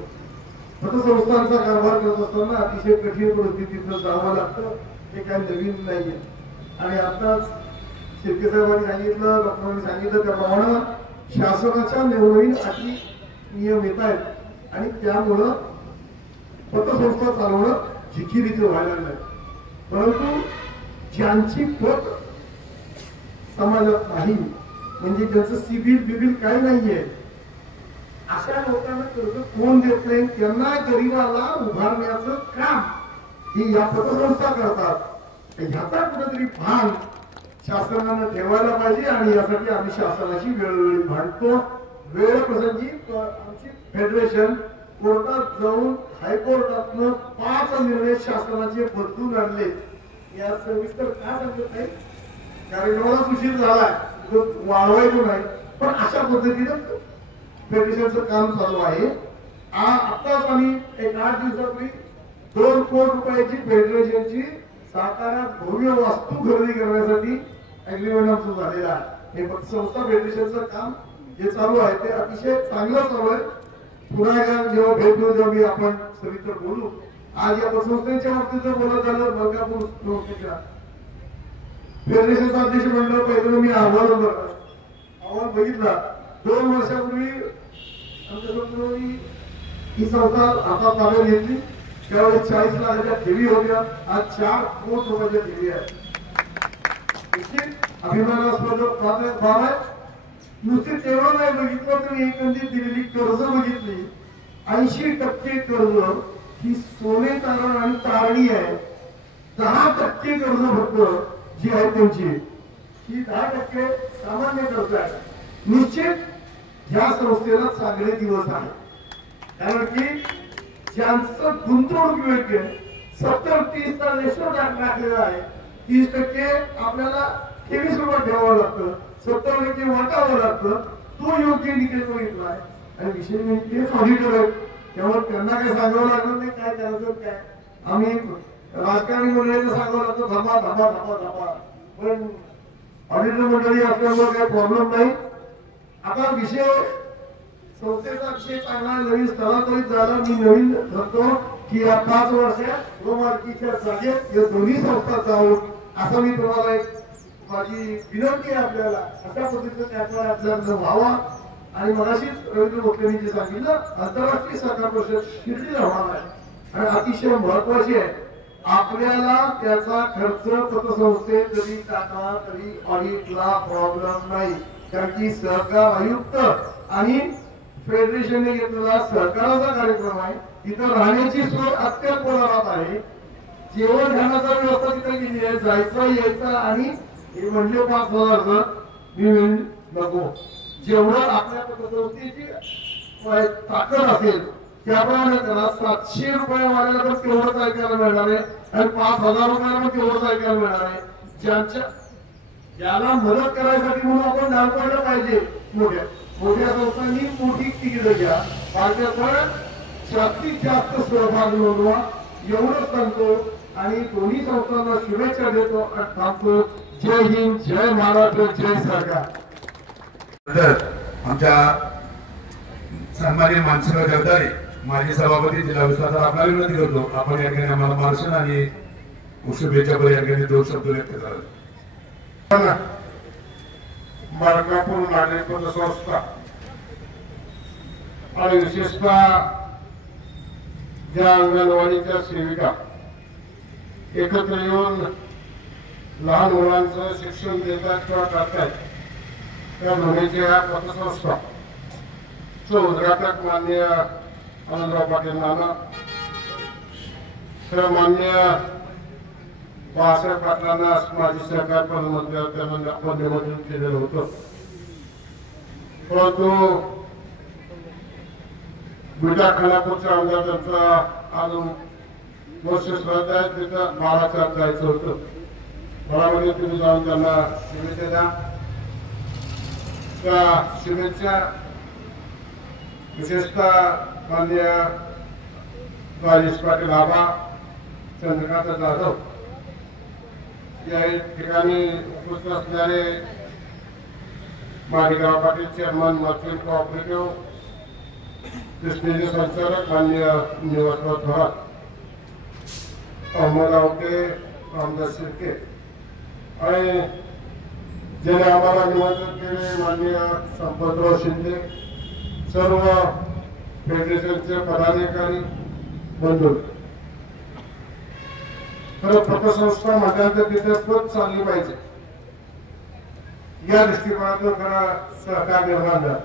पतसंस्थांचा कारभार करत असताना अतिशय कठीण परिस्थितीतून जावं लागतं, हे काही नवीन नाहीये आणि आताच शिर्के साहेबांनी सांगितलं, डॉक्टरांनी सांगितलं त्याप्रमाणे शासनाच्या नवनवीन अटी नियम येत आहेत आणि त्यामुळं पतसंस्था चालवणं जिकिरीचं व्हायला लागलंय। परंतु ज्यांची पत समाजात नाही म्हणजे ज्यांचं सिबिल बिबिल काही नाहीये अशा लोकांना कर्ज कोण देत नाही, त्यांना गरीबाला उभारण्याचं काम ही या पतसंस्था करतात। ह्याचा कुठेतरी भान शासनानं ठेवायला पाहिजे आणि यासाठी आम्ही शासनाची वेळोवेळी भांडतो। वेळ प्रसंगी आमची फेडरेशन कोर्टात जाऊन हायकोर्टातनं 5 निर्णय शासनाचे बदलून आणले। या सविस्तर का सांगत नाही कारण एवढाच उशीर झालाय वाढवायचो नाही, पण अशा पद्धतीनं फेडरेशनचं काम चालू आहे। आताच आम्ही एक 8 दिवसापूर्वी 2 कोटी रुपयाची फेडरेशनची साताऱ्यात भव्य वास्तू खरेदी करण्यासाठी अग्रीमेंट आमचं झालेलं आहे। हे पतसंस्था फेडरेशनचं काम जे चालू आहे ते अतिशय चांगलं चालू आहे। पुन्हा एकदा जेव्हा भेट देऊ तेव्हा मी आपण सविस्तर बोलू। आज या पतसंस्थेच्या बाबतीत जर बोलत झालं मलकापूर संस्थेच्या फेडरेशनचा अध्यक्ष मंडळ पहिलं मी अहवाल बघितला। 2 वर्षापूर्वी आमच्या ही संस्था आता ताब्यात घेतली त्यावेळेस 40 लाखाच्या ठेवी होत्या, आज 4 कोटी रुपयाच्या ठेवी आहेत। अभिमानास्पद बाब आहे। नुसते तेवढं नाही बघितलं तर एकंदरीत दिलेली कर्ज बघितली 80% कर्ज ही सोने तारण आणि तारणी आहे। 10% कर्ज फक्त जी आहे त्यांची ही 10% सामान्य कर्ज आहे। निश्चित ह्या संस्थेला चांगले दिवस आहे कारण की ज्यांचं गुंतवणूक योग्य 70-30 रेशो टाकलेला आहे। 30% आपल्याला 23 रुपये ठेवावं लागतं, 70% वाटावं लागतं, तो योग्य निकष बघितला आहे आणि विशेष म्हणजे तेच ऑडिटर आहेत त्यामुळे त्यांना काही सांगावं लागणार नाही काय करायचं काय। आम्ही राजकारणी मंडळींना सांगावं लागतं थांबा थांबा थांबा थांबा, पण ऑडिटर मंडळी असल्यामुळे काही प्रॉब्लेम नाही। आता विषय संस्थेचा विषय चांगला नवीन स्थलांतरित झाला। मी नवीन म्हणतो की या 5 वर्षात रोमार्कीच्या जागेत या दोन्ही संस्था जाऊन असं मी तुम्हाला एक माझी विनंती आहे आपल्याला अशा पद्धतीने त्याचा आपल्याला व्हावा। आणि मगाशीच रवींद्र भोसलेंनी जे सांगितलं आंतरराष्ट्रीय सहकार परिषद शिर्डीला होणार आहे आणि अतिशय महत्वाची आहे आपल्याला त्याचा खर्च पतसंस्थेत जरी टाकला तरी ऑडिटला प्रॉब्लेम नाही, कारण की सहकार आयुक्त आणि फेडरेशनने घेतलेला सहकाराचा कार्यक्रम आहे. तिथं राहण्याची सोय अत्यंत पुरवण्यात आहे. जेवण खाण्याचा व्यवस्था तिथे केली आहे. जायचं यायचं आणि हे म्हणले 5,000 मी नको, जेवढं आपल्या पतसंस्थेची ताकद असेल त्याप्रमाणे त्याला 700 रुपये वाल्याला पण तेवढंच ऐकायला मिळणार आहे आणि 5,000 रुपयाला पण तेवढंच ऐकायला मिळणार आहे. ज्याला मदत करायसाठी म्हणून आपण धाव पडलं पाहिजे. मोठ्या संस्थांनी मोठी तिकीट घ्या, बाकीचं जास्तीत जास्त सहभाग नोंदवा एवढंच सांगतो आणि दोन्ही संस्थांना शुभेच्छा देतो आणि थांबतो. जय हिंद, जय महाराष्ट्र, जय सरकार. आमच्या सन्माननीय मानसिंहराव जगदाळे माजी सभापती जिल्हा विश्वासात आपल्याला विनंती करतो, आपण या ठिकाणी आम्हाला मार्शन आणि शुभेच्छा या ठिकाणी 2 शब्द व्यक्त करावे. मलकापूर नागरी पतसंस्था आणि विशेषतः ज्या अंगणवाडीच्या सेविका एकत्र येऊन लहान मुलांचं शिक्षण देतात किंवा करतात, त्या दोन्हीच्या पतसंस्था उद्घाटक माननीय आनंदराव पाटील नाना, तर माननीय बाळासाहेब पाटलांना माजी सहकार प्रधानमंत्री माध्यमातून केलेलं होतं. परंतु बिटा खानापूरच्या आमदार त्यांचा अजून वर्ष श्रद्धा आहे, तिथं महाराष्ट्रात जायचं होतं. मला म्हणजे तुम्ही जाऊन त्यांना शुभेच्छा द्या. त्या शुभेच्छा विशेषतः माननीय राजेश पाटील आबा, चंद्रकांत जाधव या ठिकाणी उपस्थित असणारे Manikrao Patil chairman merchant cooperative, कृष्णेजी संचालक माननीय निवासराव थोरात, अहमद आवटे, रामदास शिर्के आणि ज्याने आम्हाला निमंत्रण केले माननीय संपतराव शिंदे, सर्व फेडरेशनचे पदाधिकारी बंधू. खरं पतसंस्था म्हटल्यानंतर तिथे स्वत चालली पाहिजे या दृष्टिकोनातून खरं सहकार निर्माण झाला.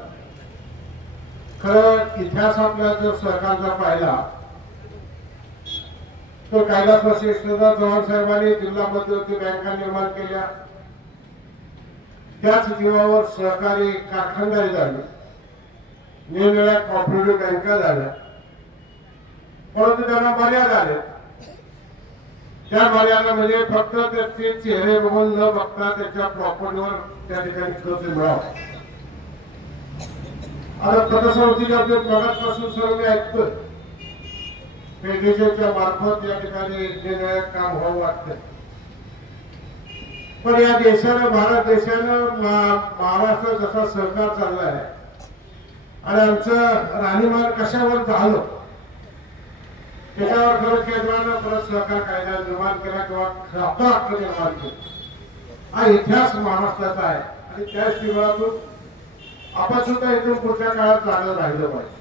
खरं इतिहास आपला जर सहकारचा पाहिला तर कैलासवासी एकनाथ चव्हाण साहेबांनी जिल्हा मध्यवर्ती बँका निर्माण केल्या, त्याच जीवावर सहकारी कारखानदारी झाली, वेगवेगळ्या कॉपरेटिव्ह बँका झाल्या. परंतु त्यांना मर्यादा आल्या. त्या मर्यादा म्हणजे फक्त त्याचे चेहरे बघून न बघता त्याच्या प्रॉपर्टीवर त्या ठिकाणी कर्ज मिळावं. आता पतसंस्थेच्या प्रगतपासून सर्व मी ऐकतोय, फेडरेशनच्या मार्फत या ठिकाणी निर्णायक काम व्हावं वाटतं. पण या देशानं, भारत देशानं महाराष्ट्र जसा सहकार चाललाय आणि आमचं राहणीमान कशावर झालं त्याच्यावर खरं केंद्रानं परत सहकार कायदा निर्माण केला किंवा खाता हक्क निर्माण केला. हा इतिहास महाराष्ट्राचा आहे आणि त्याच ठिकाणातून आपण सुद्धा इथून पुढच्या काळात चांगलं राहिलं पाहिजे.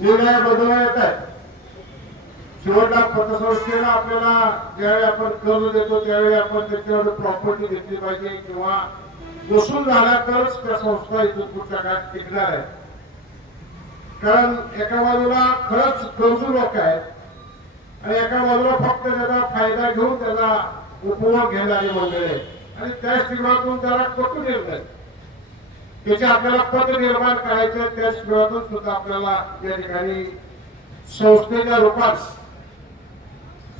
निर्णय बदलण्यात येत आहेत. शेवटला पतसंस्थेला आपल्याला ज्यावेळी आपण कर्ज देतो त्यावेळी आपण त्याच्यावर प्रॉपर्टी घेतली पाहिजे किंवा वसूल झाला तरच त्या संस्था इथून पुढच्या काळात टिकणार आहे. कारण एका बाजूला खरंच गरजू लोक आहेत आणि एका बाजूला फक्त त्याचा फायदा घेऊन त्याचा उपभोग घेणारी मंडळी आहेत आणि त्याच ठिकाणातून त्याला कटू निर्णय त्याचे आपल्याला पद निर्माण करायचं. त्याच ठिकाणातून सुद्धा आपल्याला या ठिकाणी संस्थेच्या रूपात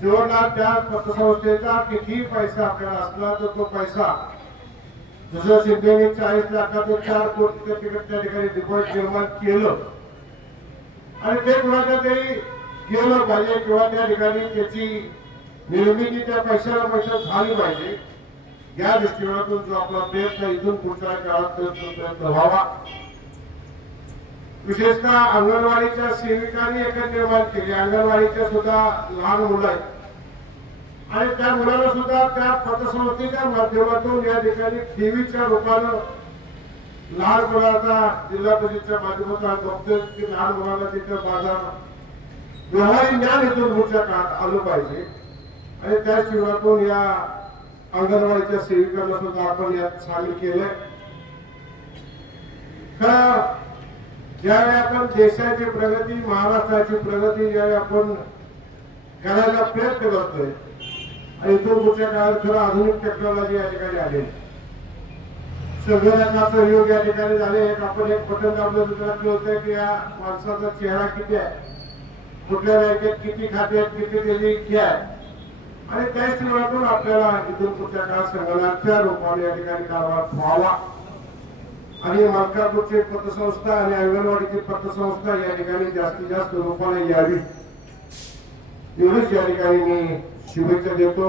जेवढा त्या पतसंस्थेचा किती पैसा आपल्याला असला तर तो पैसा जसं शिंदेने 40 लाखातून 4 कोटी त्या ठिकाणी डिपॉझिट निर्माण केलं आणि ते कुणाच्या तरी गेलं पाहिजे किंवा त्या ठिकाणी त्याची निर्मिती त्या पैशाला झाली पाहिजे. या दृष्टिकोनातून जो आपला प्रयत्न इथून पुढच्या काळात प्रयत्न व्हावा. विशेषतः अंगणवाडीच्या सेविकांनी एकच निर्माण केली. अंगणवाडीच्या सुद्धा लहान मुलं आहेत आणि त्या मुलांना सुद्धा त्या पतसंस्थेच्या माध्यमातून या ठिकाणी ठेवीच्या रूपानं लहान मुलांचा जिल्हा परिषदच्या माध्यमातून बघतोय की लहान मुलांना तिथं बाजार व्यवहारी ज्ञान इथून पुढच्या काळात आलं पाहिजे आणि त्या जीवनातून या अंगणवाडीच्या सेविकांना सुद्धा आपण यात सामील केलंय. खरं ज्यावेळी आपण देशाची प्रगती, महाराष्ट्राची प्रगती ज्यावेळी आपण करायला प्रयत्न करतोय आणि इथून पुढच्या काळात खरं आधुनिक टेक्नॉलॉजी या ठिकाणी आली, संगणकाचं योग या ठिकाणी झाले. आपण एक बटन दाबलं दुसऱ्यात कळतंय की या माणसाचा चेहरा किती आहे, कुठल्या बँकेत किती खाते आहेत, किती त्याची इतकी आहे आणि त्याच जीवनातून आपल्याला इथून पुढच्या काळात संगणकाच्या रूपाने या ठिकाणी कारभार व्हावा आणि मलकापूरची पतसंस्था आणि अंगणवाडीची पतसंस्था या ठिकाणी जास्तीत जास्त रूपाने यावी एवढंच या ठिकाणी मी शुभेच्छा देतो.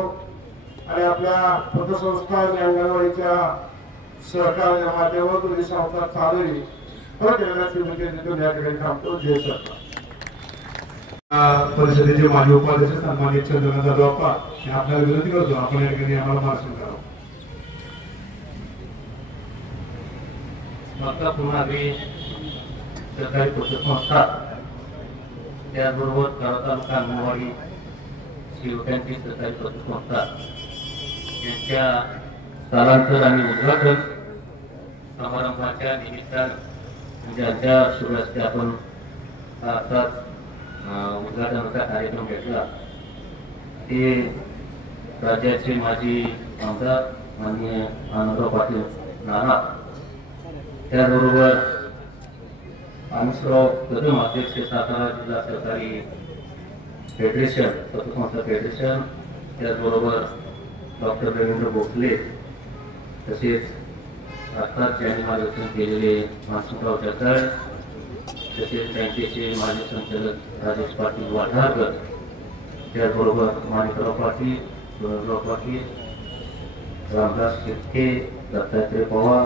आणि आपल्या पतसंस्था आणि अंगणवाडीच्या सहकार्याच्या माध्यमातून ही संस्था चालवली परत एकदा शुभेच्छा देतो. या ठिकाणी थांबतो. जय सरकार. परिषदेचे माजी उपाध्यक्ष सन्मानित चंद्रकांत जाधव अप्पा आपल्याला विनंती करतो आपण या ठिकाणी आम्हाला मार्गदर्शन करावं. मलकापूरमध्ये सरकारी पतसंस्था त्याचबरोबर कराड तालुका अंगणवाडी सेवकांची सरकारी पतसंस्था यांच्या स्थलांतर आणि उद्घाटन समारंभाच्या निमित्तानं ज्यांच्या सुरू असते आपण आताच उद्घाटनाचा कार्यक्रम घेतला ते राज्याचे माजी आमदार माननीय आनंदराव पाटील नाना, त्याचबरोबर आनंदराव कदम अध्यक्ष सातारा जिल्हा सहकारी फेडरेशन पतसंस्था फेडरेशन, त्याचबरोबर डॉक्टर रवींद्र भोसले, तसेच आत्ताच ज्यांनी मार्गदर्शन केलेले मानसिंगराव जगदाळे, तसेच बँकेचे माजी संचालक राजेश पाटील वाठारकर, त्याचबरोबर माणिकराव पाटील, सुरेंद्रराव पाटील, रामदास शेट्टे, दत्तात्रय पवार,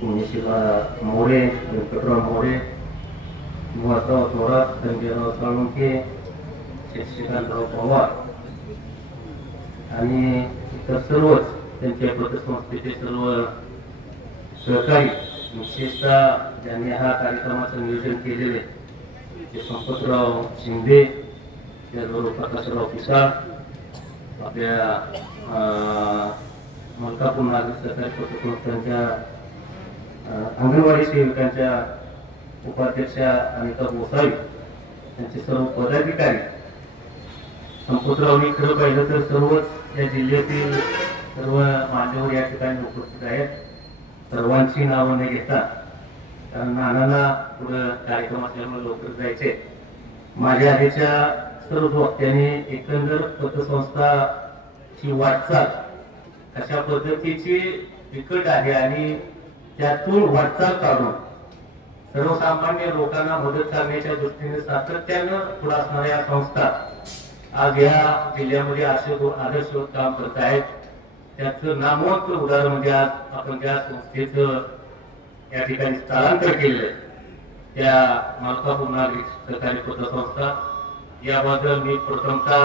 पुण्यशिला मोरे, व्यंकटराव मोरे, मुहासराव थोरात, संजयराव साळुंके, शशिकांतराव पवार आणि इतर सर्वच त्यांच्या पतसंस्थेचे सर्व सहकारी, विशेषतः ज्यांनी हा कार्यक्रमाचं नियोजन केलेले ते संपतराव शिंदे, त्याचबरोबर प्रकाशराव पिसाळ, आपल्या मलकापूर नागरिक सहकारी पतसंस्थांच्या अंगणवाडी सेविकांच्या उपाध्यक्षा अनिता गोसावी, त्यांचे सर्व पदाधिकारी, संपतरावनी खरं पाहिलं तर सर्वच या जिल्ह्यातील सर्व मान्यवर या ठिकाणी उपस्थित आहेत. सर्वांची नावं न घेता कारण नानांना पुढं कार्यक्रम असल्यामुळे लवकर जायचे. माझ्या आधीच्या सर्व वक्त्यांनी एकंदर पतसंस्थाची वाटचाल अशा पद्धतीची बिकट आहे आणि त्यातून वाटचाल काढून सर्वसामान्य लोकांना मदत करण्याच्या दृष्टीने सातत्यानं पुढे असणाऱ्या संस्था आज या जिल्ह्यामध्ये आदर्श काम करत आहेत. त्याचं नामवंत उदाहरण म्हणजे आज आपण ज्या संस्थेचं या ठिकाणी स्थलांतर केलेलं आहे त्या मलकापूर नागरिक सहकारी पतसंस्था, याबद्दल मी प्रथमतः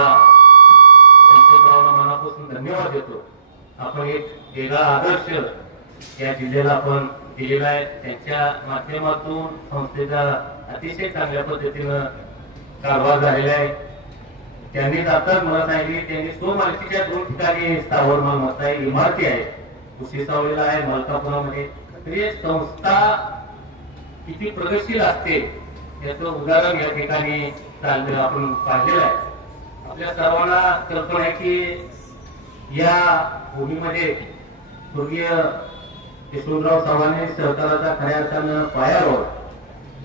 संपतरावांना मनापासून धन्यवाद देतो. आपण एक वेगळा आदर्श या जिल्ह्याला आपण दिलेला आहे. त्यांच्या माध्यमातून संस्थेचा अतिशय चांगल्या पद्धतीनं कारभार झालेला आहे. त्यांनी आताच मला सांगितले त्यांनी स्वमालकीच्या 2 ठिकाणी स्थावर मालमत्ता आहे, इमारती आहे, कुशीसावळीला आहे, मलकापुरामध्ये. तरी संस्था किती प्रगतशील असते याचं उदाहरण या ठिकाणी चाललेलं आपण पाहिलेलं आहे. आपल्या सर्वांना कल्पना आहे की या भूमीमध्ये स्वर्गीय यशवंतराव चव्हाणांनी सहकाराचा खऱ्या अर्थानं पाया रोवला.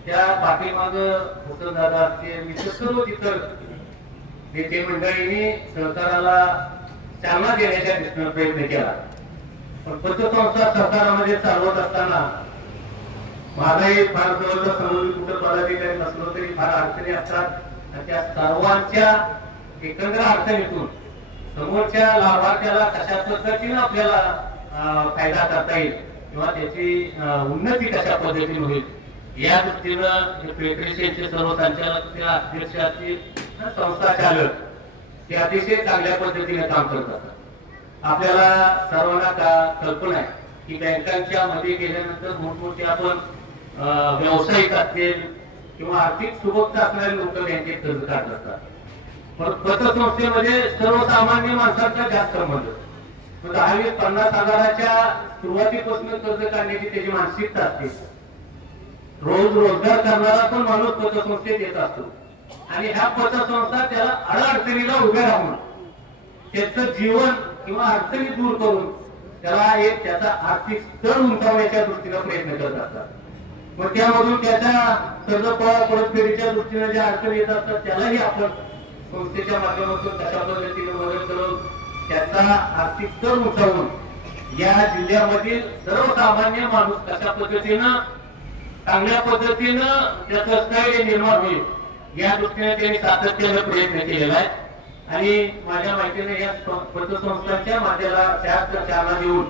त्या पाठीमाग वसंतदादा असतील, सर्व इतर नेते मंडळींनी सहकाराला चालना देण्याच्या दृष्टीने प्रयत्न केला. पण पतसंस्था सहकारामध्ये चालवत असताना माझाही फार जवळचा समोर कुठं पदाधिकारी नसलो तरी फार अडचणी असतात. त्या सर्वांच्या एकंदर अडचणीतून समोरच्या लाभार्थ्याला कशा पद्धतीने आपल्याला फायदा करता येईल किंवा त्याची उन्नती कशा पद्धतीने होईल या दृष्टीनं फेडरेशनचे सर्व संचालक, अध्यक्ष असतील, संस्था चालक ते अतिशय चांगल्या पद्धतीने काम करत असतात. आपल्याला सर्वांना कल्पना आहे की बँकांच्या मध्ये गेल्यानंतर मोठमोठे आपण व्यावसायिक असतील, किंवा आर्थिक सुबकता असणारे लोक बँकेत कर्ज काढत असतात. पण पतसंस्थेमध्ये सर्वसामान्य माणसांचा जास्त संबंध. 10-50 हजाराच्या सुरुवातीपासून कर्ज काढण्याची त्याची मानसिकता असते. रोज रोजगार करणारा पण माणूस पतसंस्थेत येत असतो आणि ह्या पतसंस्था त्याला अडचणीला उभ्या राहून त्याचं जीवन किंवा अडचणी दूर करून त्याला एक त्याचा आर्थिक स्तर उंचावण्याच्या दृष्टीने प्रयत्न करत असतात. मग त्यामधून त्याच्या कर्ज परतफेडीच्या दृष्टीने ज्या अडचणी येत असतात त्यालाही आपण संस्थेच्या माध्यमातून कशा पद्धतीने मदत करून त्याचा आर्थिक स्तर उंचावून या जिल्ह्यामधील सर्वसामान्य माणूस कशा पद्धतीनं चांगल्या पद्धतीनं त्याचं स्थैर्य निर्माण होईल या दृष्टीने त्यांनी सातत्याने प्रयत्न केलेला आहे. आणि माझ्या माहितीने या पतसंस्थांच्या माध्यमाला चालना देऊन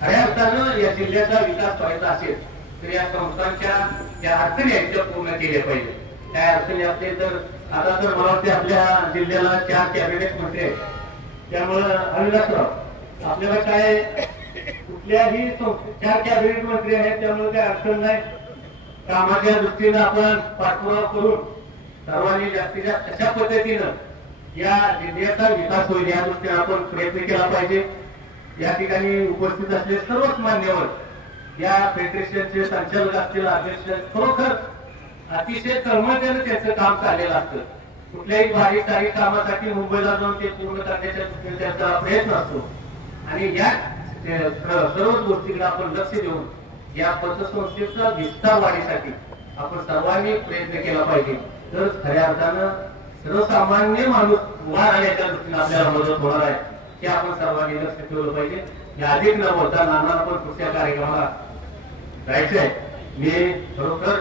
खऱ्या अर्थानं या जिल्ह्याचा विकास व्हायचा असेल तर या संस्थांच्या ज्या अडचणी आहेत त्या पूर्ण केल्या पाहिजे. त्या अडचणी असतील तर आता तर मला वाटते आपल्या जिल्ह्याला 4 कॅबिनेट मंत्री आहेत. त्यामुळं अविनाशराव आपल्याला काय कुठल्याही 4 कॅबिनेट मंत्री आहेत त्यामुळे काही अडचण नाही. कामाच्या दृष्टीनं आपण पाठपुरावा करून सर्वांनी जास्तीत जास्त कशा पद्धतीनं या जिल्ह्याचा विकास होईल या दृष्टीने आपण प्रयत्न केला पाहिजे. या ठिकाणी उपस्थित असलेले सर्वच मान्यवर या फेडरेशनचे संचालक असतील अध्यक्ष खरोखर अतिशय तळमळीने त्यांचं काम चाललेलं असतं. कुठल्याही बारीक सारीक कामासाठी मुंबईला जाऊन ते पूर्ण करण्याच्या दृष्टीने त्यांचा प्रयत्न असतो आणि या सर्वच गोष्टींना आपण लक्ष देऊन या पतसंस्थेचा विस्तार वाढीसाठी आपण सर्वांनी प्रयत्न केला पाहिजे. तर खऱ्या अर्थानं सर्वसामान्य माणूस उभा राहण्याच्या दृष्टीने आपल्याला मदत होणार आहे हे आपण सर्वांनी लक्ष ठेवलं पाहिजे. या अधिक न बोलता नाना पण पुढच्या कार्यक्रमाला जायचंय. मी खरोखर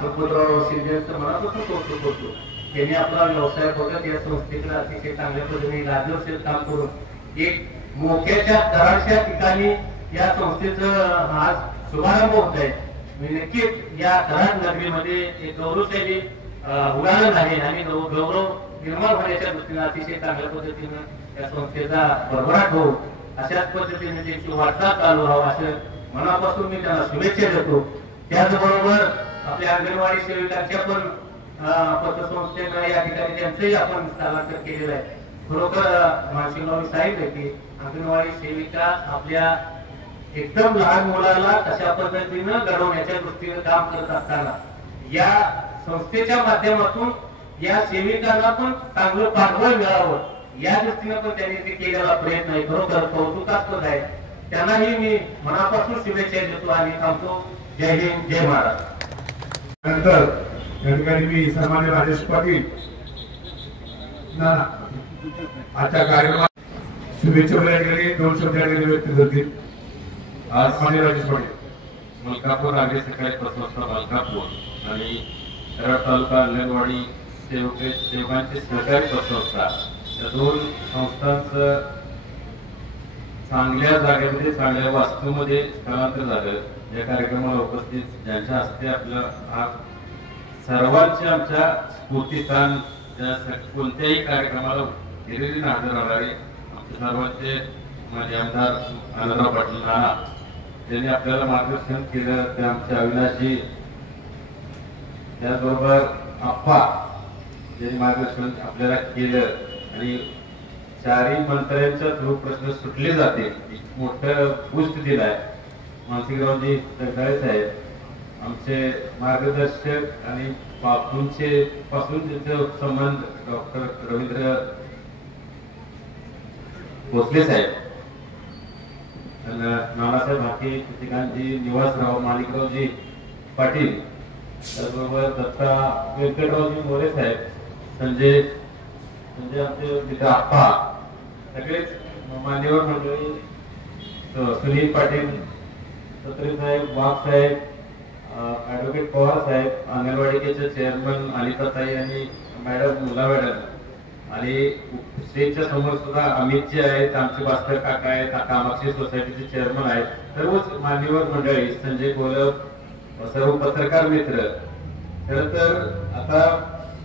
संपतराव शिंदेचं मनापासून कौतुक करतो. त्यांनी आपला व्यवसाय बघत या संस्थेकडे अतिशय चांगल्या पद्धतीने लाजवशील काम करून एक मोक्याच्या कराडच्या ठिकाणी या संस्थेचं आज शुभारंभ होत आहे. मी नक्कीच या कराड नगरीमध्ये एक गौरवशाली उदाहरण आहे आणि गौरव निर्माण होण्याच्या दृष्टीने अतिशय चांगल्या पद्धतीने या संस्थेचा भरभराट हो अशाच पद्धतीने त्यांची वाटचाल चालू व्हावं असं मनापासून मी त्यांना शुभेच्छा देतो. त्याचबरोबर आपल्या अंगणवाडी सेविकांच्या पण पतसंस्थेनं या ठिकाणी त्यांचंही आपण स्थलांतर केलेलं आहे. खरोखर मानसिंगराव सांगितलं की अंगणवाडी सेविका आपल्या एकदम लहान मुलाला कशा पद्धतीनं घडवण्याच्या दृष्टीने काम करत असताना या संस्थेच्या माध्यमातून या सेविकांना पण चांगलं पाठबळ मिळावं या दृष्टीने पण त्यांनी ते केलेला प्रयत्न आहे. खरोखर कौतुकास्पद आहे. त्यांनाही मी मनापासून शुभेच्छा देतो आणि थांबतो. जय हिंद, जय महाराष्ट्र. नंतर या ठिकाणी मी सन्मान्य राजेश पाटील आजच्या कार्यक्रमात शुभेच्छा ठिकाणी 2 शब्द व्यक्त करतील. आज मान्य राजेश पाटील मलकापूर आगे सकाळी पतसंस्था मलकापूर आणि कराड तालुका अंगणवाडी सेवकांची सहकारी पतसंस्था या 2 संस्थांचं चांगल्या जागेमध्ये चांगल्या वास्तूमध्ये स्थलांतर झालं. या कार्यक्रमाला उपस्थित ज्यांच्या हस्ते आपलं सर्वांचे आमच्या स्फूर्तीस्थान कोणत्याही कार्यक्रमाला हिरिरीने हजर राहणारे आमचे सर्वांचे माझे आमदार आनंदराव पाटील नाना त्यांनी आपल्याला मार्गदर्शन केलं ते आमचे अविनाशजी त्याचबरोबर आप्पा ज्यांनी मार्गदर्शन आपल्याला केलं आणि 4ही मंत्र्यांच्या थ्रू प्रश्न सुटले जाते एक मोठं पुष्ट दिलं आहे. मानसिंगरावजी जगदाळे साहेब आमचे मार्गदर्शक आणि बापूंचे पासून त्यांचे संबंध डॉक्टर रवींद्र भोसले साहेब नानासाहेब हाके ठिकाणजी निवासराव माणिकरावजी पाटील त्याचबरोबर दत्ता व्यंकटरावजी मोरे साहेब संजय आमचे मित्र आप्पा सगळेच मान्यवर मंडळी सुनील पाटील सत्री साहेब वाघ साहेब ऍडव्होकेट पवार साहेब अंगणवाडीचे चेअरमन अनिताताई आणि मॅडम मुला मॅडम आणि स्टेजच्या समोर सुद्धा अमितजी आहेत आमचे भास्कर काका आहेत कामाक्षी सोसायटीचे चेअरमन आहेत सर्वच मान्यवर मंडळी संजय गोलप सर्व पत्रकार मित्र. खरं तर आता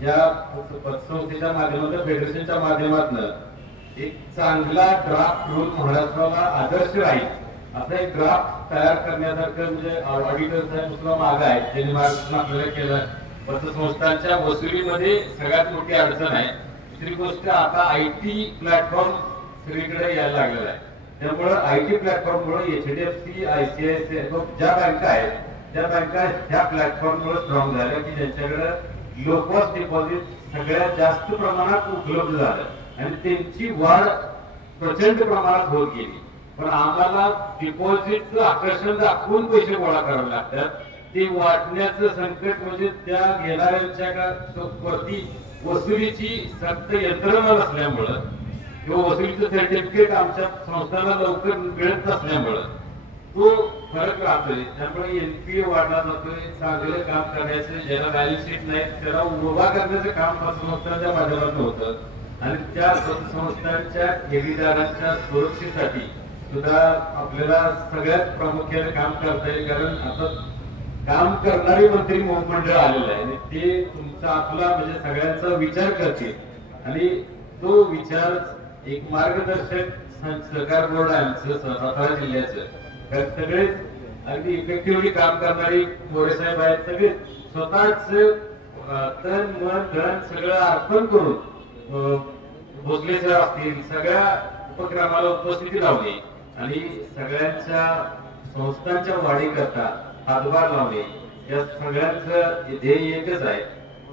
या पतसंस्थेच्या माध्यमातून फेडरेशनच्या माध्यमातून एक चांगला ड्राफ्ट रूल महाराष्ट्राला आदर्श राहील असा एक ड्राफ्ट तयार करण्यासारखं म्हणजे ऑडिटर साहेब दुसरा माग आहे ज्यांनी मार्गदर्शन आपल्याला केलं. पतसंस्थांच्या वसुलीमध्ये सगळ्यात मोठी अडचण आहे. दुसरी गोष्ट आता IT प्लॅटफॉर्म सगळीकडे यायला लागलेला आहे. त्यामुळे IT प्लॅटफॉर्ममुळे HDFC, ICICI ज्या बँका आहेत त्या बँका ह्या प्लॅटफॉर्ममुळे स्ट्रॉंग झाल्या की ज्यांच्याकडे लो कॉस्ट डिपॉझिट सगळ्यात जास्त प्रमाणात उपलब्ध झालं आणि त्यांची वाढ प्रचंड प्रमाणात होत गेली. पण आम्हाला डिपॉझिटचं आकर्षण दाखवून पैसे गोळा करावे लागतात. ते वाटण्याचं संकट म्हणजे त्या घेणाऱ्यांच्या वरती वसुलीची सक्त यंत्रणा नसल्यामुळं किंवा वसुलीचं सर्टिफिकेट आमच्या संस्थांना लवकर मिळत नसल्यामुळं तो फरक राहतोय. त्यामुळे NPA वाढला जातोय. चांगलं काम करण्याचं ज्याला बॅलन्स शीट नाही त्याला उभा करण्याचं काम पतसंस्थांच्या माध्यमातून होतं आणि त्या पतसंस्थांच्या ठेवीदारांच्या सुरक्षेसाठी सुद्धा आपल्याला सगळ्यात प्रामुख्याने काम करता येईल. कारण आता काम करणारे मंत्री मंडळ आलेलं आहे आणि ते तुमचा आपला म्हणजे सगळ्यांचा विचार करतील आणि तो विचार एक मार्गदर्शक सहकार बोर्ड आहे आमचं सातारा जिल्ह्याचं. कारण सगळेच अगदी इफेक्टिव्हली काम करणारी मोरे साहेब आहेत. सगळे स्वतःच तन मन धन सगळं अर्पण करून भोसले सर असतील सगळ्या उपक्रमाला उपस्थिती लावली आणि सगळ्यांच्या संस्थांच्या वाढीकरता हातभार लावणे या सगळ्यांचं ध्येय एकच आहे.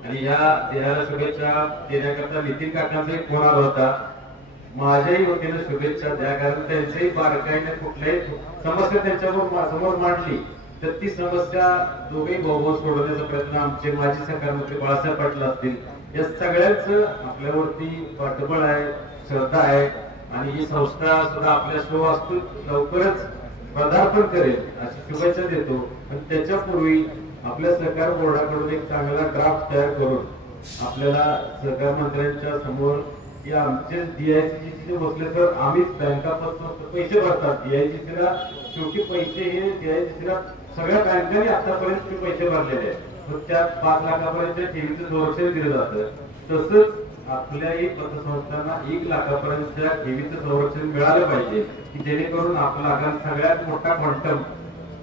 आणि या ध्येयाला शुभेच्छा देण्याकरता नितीन काकांचा एक फोन आला होता. माझ्याही वतीने शुभेच्छा द्या. कारण त्यांच्याही बारकाईने कुठल्याही समस्या त्यांच्यावर समोर मांडली तर ती समस्या दोघे भाऊ सोडवण्याचा प्रयत्न आमचे माजी सहकार मंत्री बाळासाहेब पाटील असतील या सगळ्यांचं आपल्यावरती पाठबळ आहे, श्रद्धा आहे आणि ही संस्था सुद्धा आपल्या सुवास्तू लवकरच पदार्पण करेल अशी शुभेच्छा देतो. आणि त्याच्यापूर्वी आपल्या सहकार बोर्डाकडून एक चांगला ड्राफ्ट तयार करून आपल्याला सहकार मंत्र्यांच्या समोर की आमचे DICGC बसले तर आम्हीच बँका पैसे भरतात. DICGCला शेवटी पैसे हे DICGCला सगळ्या बँकांनी आतापर्यंत पैसे भरलेले आहेत. त्यात 5 लाखापर्यंत ठेवीचं संरक्षण दिलं जातं. तसंच आपल्याही पतसंस्थांना 1 लाखापर्यंतच्या ठेवीचं संरक्षण मिळालं पाहिजे की जेणेकरून आपला सगळ्यात मोठा क्वांटम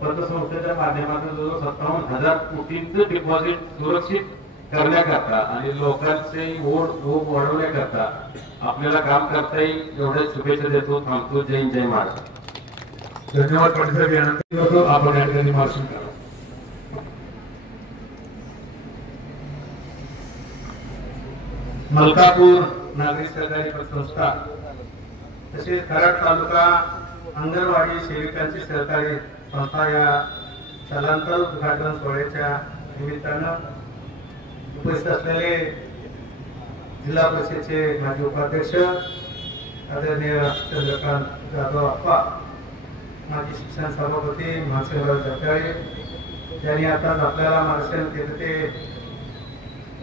पतसंस्थेच्या माध्यमातून जवळ 57,000 कोटींचं डिपॉझिट सुरक्षित करण्याकरता आणि लोकांचे ओढ वाढवण्याकरता आपल्याला काम करता येईल एवढ्या शुभेच्छा देतो. थांबतो. जय हिंद, जय महाराष्ट्र. धन्यवाद पाटील साहेब. यानंतर आपण या ठिकाणी भाषण करा. मलकापूर नागरी सहकारी पतसंस्था तसेच कराड तालुका अंगणवाडी सेविकांची सहकारी संस्था या स्थलांतर उद्घाटन सोहळ्याच्या निमित्तानं उपस्थित असलेले जिल्हा परिषदेचे माजी उपाध्यक्ष आदरणीय चंद्रकांत जाधव अप्पा, माजी शिक्षण सभापती मानसिंगराव जगदाळे, त्यांनी आताच आपल्याला मार्गदर्शन केलं ते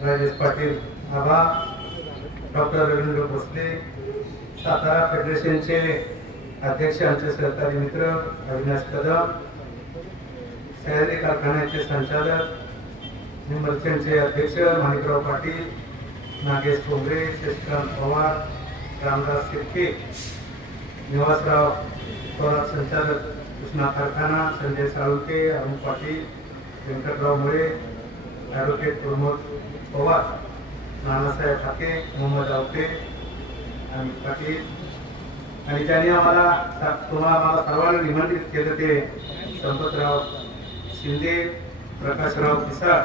राजेश पाटील आबा, डॉक्टर रवींद्र भोसले, सातारा फेडरेशनचे अध्यक्ष आमचे सहकारी मित्र अविनाश कदम, सह्याद्री कारखान्याचे संचालक मर्चंटचे अध्यक्ष माणिकराव पाटील, नागेश कोंबरे, शशिकांत पवार, रामदास शिर्के, निवासराव थोरात संचालक कृष्णा कारखाना, संजय साळुंके, अरुण पाटील, व्यंकटराव मुळे, ॲडव्होकेट प्रमोद पवार, नानासाहेब ठाके, मोहम्मद आवटे आणि पाटील आणि त्यांनी तुम्हाला सर्वांना निमंत्रित केलं ते संपतराव शिंदे, प्रकाशराव पिसाळ,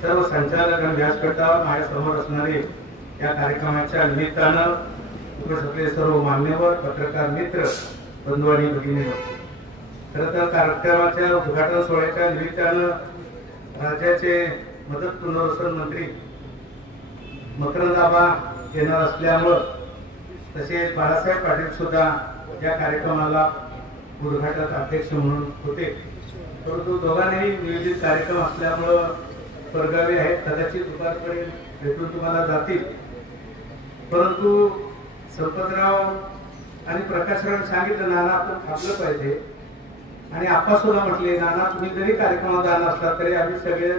सर्व संचालक आणि व्यासपीठावर माझ्यासमोर असणारे या कार्यक्रमाच्या निमित्तानं उपस्थित सर्व मान्यवर, पत्रकार मित्र, बंधू आणि भगिनी. खरं तर कार्यक्रमाच्या उद्घाटन सोहळ्याच्या निमित्तानं राज्याचे मदत पुनर्वसन मंत्री मकरंदाबा येणार असल्यामुळं तसेच बाळासाहेब पाटील सुद्धा या कार्यक्रमाला उद्घाटक अध्यक्ष म्हणून होते. परंतु दोघांनाही नियोजित कार्यक्रम असल्यामुळं परगावी आहेत, कदाचित दुपारपर्यंत भेटून तुम्हाला जातील. परंतु संपतराव आणि प्रकाशराव सांगितलं नाना आपण थांबलं पाहिजे आणि आप्पा सुद्धा म्हटले नाना तुम्ही जरी कार्यक्रमात जाणार असला तरी आम्ही सगळे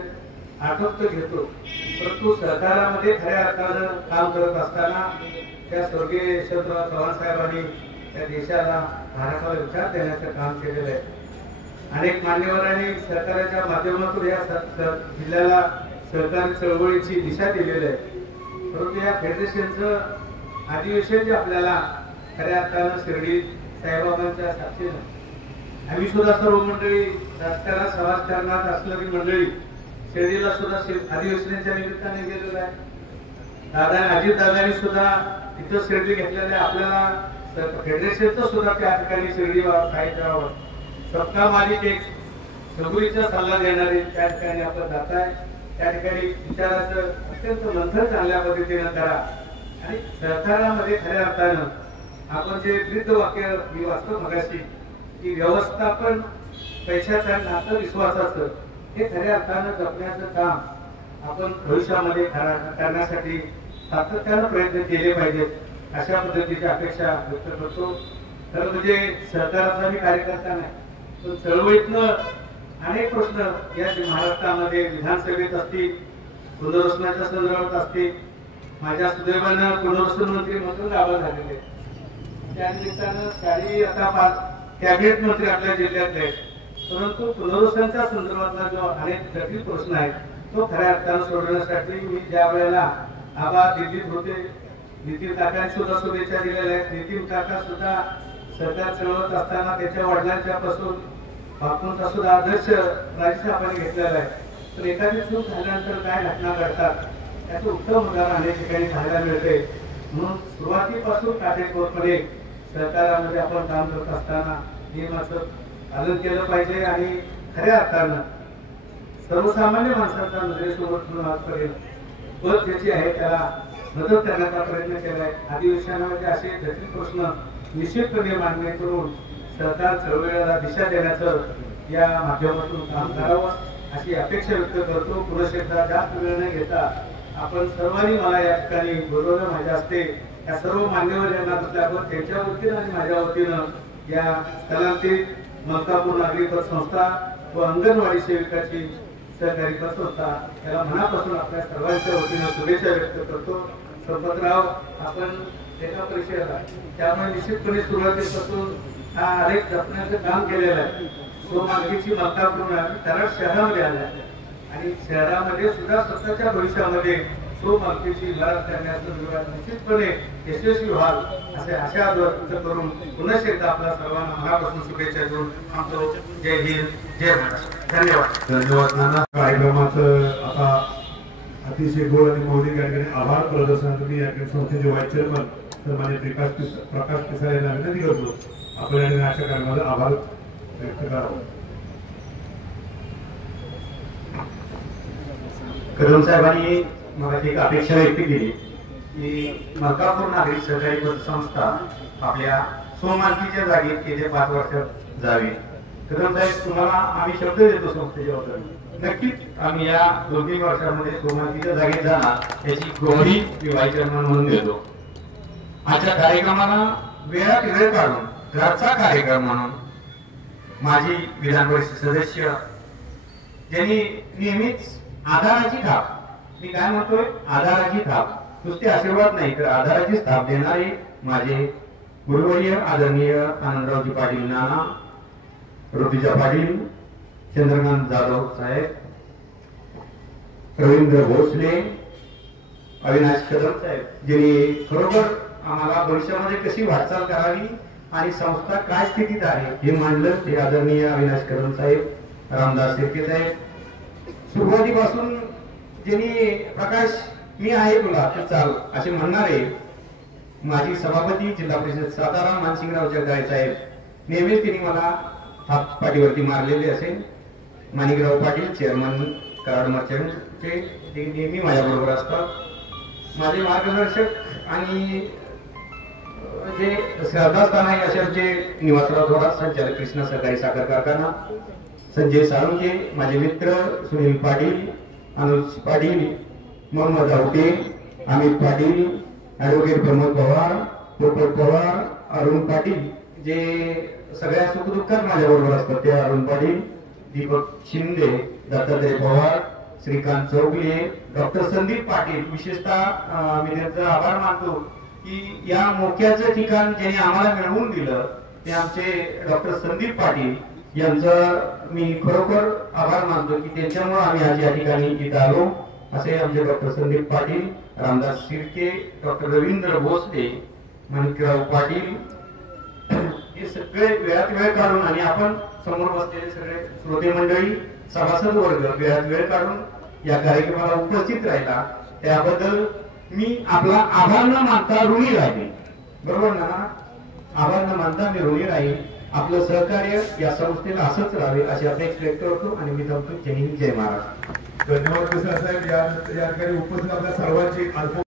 आटोपत घेतो. परंतु सहकारामध्ये खऱ्या अर्थानं काम करत असताना त्या स्वर्गीय यशवंतराव चव्हाण साहेबांनी या देशाला भारताला विचार देण्याचं काम केलेलं आहे. अनेक मान्यवरांनी सरकारच्या माध्यमातून या जिल्ह्याला सहकारी चळवळीची दिशा दिलेली आहे. परंतु या फेडरेशनचं अधिवेशन जे आपल्याला खऱ्या अर्थानं शिर्डी साईबाबांच्या साक्षीनं आम्ही सुद्धा सर्व मंडळी राजकारणात समाजकारणात असलेली मंडळी शिर्डीला सुद्धा अधिवेशनाच्या निमित्ताने गेलेलो आहे. अजित दादांनी सुद्धा तिथं शिर्डी घेतलेल्या आपल्याला फेडरेशनचं सुद्धा त्या ठिकाणी शिर्डी साहित्यावर सबका मालिक एक सबुरीचा सल्ला देणारे त्या ठिकाणी आपण जात आहे. त्या ठिकाणी विचाराचं अत्यंत मंथन चांगल्या पद्धतीनं करा आणि सहकारामध्ये खऱ्या अर्थानं आपण जे वृद्ध वाक्य मी वाचतो मगाशी की व्यवस्थापन पैशाचं नातं विश्वासाचं हे खऱ्या अर्थानं जपण्याचं काम आपण भविष्यामध्ये करण्यासाठी सातत्यानं प्रयत्न केले पाहिजेत अशा पद्धतीची अपेक्षा व्यक्त करतो. तर म्हणजे सहकाराचा मी कार्यकर्ता नाही, पण चळवळीतनं अनेक प्रश्न या महाराष्ट्रामध्ये विधानसभेत असतील, पुनर्वसनाच्या संदर्भात असतील. माझ्या सुदैवानं पुनर्वसन मंत्री म्हणून लाभ झालेले, त्या निमित्तानं सारी आता कॅबिनेट मंत्री आपल्या जिल्ह्यातले आहेत. परंतु पुनर्वसनाच्या संदर्भातला जो अनेक जटिल प्रश्न आहे तो खऱ्या अर्थानं सोडवण्यासाठी मी ज्या वेळेला आबा दिल्लीत होते, नितीन काकांनी सुद्धा शुभेच्छा दिलेल्या आहेत. नितीन काका सुद्धा सरकार चळवत असताना त्याच्या वडिलांच्या पासून बापूंचा सुद्धा आदर्श राजसाहेबांनी घेतलेला आहे. तर एखादी चूक झाल्यानंतर काय घटना घडतात त्याचं उत्तम उदाहरण अनेक ठिकाणी पाहायला मिळते. म्हणून सुरुवातीपासून काटेकोरपणे सहकारामध्ये आपण काम करत असताना नियमाचं पालन केलं पाहिजे आणि खऱ्या अर्थानं सर्वसामान्य माणसाचा नजरेसोबत आजपर्यंत पद ज्याची आहे त्याला मदत करण्याचा प्रयत्न केलाय. अधिवेशनामध्ये असे जटिल प्रश्न निश्चितपणे मान्य करून सरकार चळवळीला दिशा देण्याचं या माध्यमातून काम करावं अशी अपेक्षा व्यक्त करतो. पुरुष एकदा जास्त वेळ न घेता आपण सर्वांनी मला या ठिकाणी बोलवलं. माझ्या हस्ते या सर्व मान्यवर यांना असल्यावर त्यांच्या वतीनं आणि माझ्या वतीनं या स्थलांतरित मलकापूर नागरी पतसंस्था व अंगणवाडी सेविकाची सहकारी पतसंस्था याला मनापासून आपल्या सर्वांच्या वतीनं शुभेच्छा व्यक्त करतो. संपतराव आपण एका परिषदेला त्यामुळे निश्चितपणे सुरुवातीपासून हा आलेख जपण्याचं काम केलेलं आहे. सोमार्गीची मलकापूर कराड शहरामध्ये आला आणि शहरामध्ये सुद्धा स्वतःच्या भविष्यामध्ये सोमार्गीची इमारत करण्याचं निश्चितपणे यशस्वी व्हाल असे आशा व्यक्त करून पुन्हा एकदा आपल्या सर्वांना मनापासून शुभेच्छा देऊन थांबतो. जय हिंद, जय महाराष्ट्र. धन्यवाद. धन्यवाद नाना. कार्यक्रमाचं आता अतिशय गोड आणि मौलिक या ठिकाणी आभार प्रदर्शनासाठी मी या ठिकाणी संस्थेचे व्हाईस चेअरमन सन्मान्य प्रकाश पिसाळ यांना विनंती करतो आपण या ठिकाणी अशा कार्यक्रमाचा आभार व्यक्त करावा. कदम साहेबांनी मला एक अपेक्षा व्यक्त केली की मलकापूर नागरिक सहकारी पतसंस्था आपल्या सोमार्गीच्या जागेत येत्या 5 वर्षात जावी. कदम साहेब तुम्हाला आम्ही शब्द देतो संस्थेच्या वतीने नक्कीच आम्ही या 2-3 वर्षांमध्ये सोमार्गीच्या जागेत जाणार याची ग्वाही व्हाईस चेअरमन म्हणून देतो. आजच्या कार्यक्रमाला वेळात वेळ काढून घरचा कार्यक्रम म्हणून माजी विधान परिषद सदस्य ज्यांनी नेहमीच आधाराची थाप, मी काय म्हणतोय आधाराची थाप, नुसते आशीर्वाद नाही तर आधाराची थाप देणारे माझे गुरुवर्य आदरणीय आनंदरावजी पाटील नाना, ऋतुजा पाटील, चंद्रकांत जाधव साहेब, रवींद्र भोसले, अविनाश कदम साहेब ज्यांनी खरोखर आम्हाला भविष्यामध्ये कशी वाटचाल करावी आणि संस्था काय स्थितीत आहे हे मांडलं. ते आदरणीय अविनाश कदम साहेब, रामदास शेळके साहेब, सुरुवातीपासून ज्यांनी प्रकाश मी आहे तुला तर चाल असे म्हणणारे माजी सभापती जिल्हा परिषद सातारा मानसिंगराव जगदाळे साहेब, नेहमीच त्यांनी मला हात पाठीवरती मारलेले असेल. माणिकराव पाटील चेअरमन कराड मर्चंटचे ते नेहमी माझ्याबरोबर असतात. माझे मार्गदर्शक आणि जे श्रद्धास्थान आहे अशाचे निवासराव थोडा, संचालक कृष्णा सहकारी साखर कारखाना, संजय साळुंके, माझे मित्र सुनील पाटील, अनुज पाटील, मोहम्मद आवटे, अमित पाटील, ॲडव्होकेट प्रमोद पवार, पोपट पवार, अरुण पाटील जे सगळ्या सुखदुःखात माझ्याबरोबर असतात ते अरुण पाटील, दीपक शिंदे, दत्तात्रय पवार, श्रीकांत चौगुले, डॉक्टर संदीप पाटील. विशेषतः मी त्यांचा आभार मानतो की या मोक्याचं ठिकाण ज्यांनी आम्हाला मिळवून दिलं ते आमचे डॉक्टर संदीप पाटील यांचं मी खरोखर आभार मानतो की त्यांच्यामुळे आम्ही आज या ठिकाणी इथं आलो. असे आमचे डॉक्टर संदीप पाटील, रामदास शिर्के, डॉक्टर रवींद्र भोसले, माणिकराव पाटील हे सगळे वेळात वेळ काढून आणि आपण समोर बसलेले सगळे श्रोते मंडळी, सभासद वर्ग वेळात वेळ काढून या कार्यक्रमाला उपस्थित राहिला त्याबद्दल मी आपला आभार न मानता ऋणी राहील. बरोबर ना? आभार न मानता मी ऋणी राहील. आपलं सहकार्य या संस्थेला असंच राहावे अशी अपेक्षा व्यक्त करतो आणि मी थांबतो. जय हिंद, जय महाराष्ट्र. धन्यवाद मिश्रा साहेब. या ठिकाणी उपस्थित आपल्या सर्वांची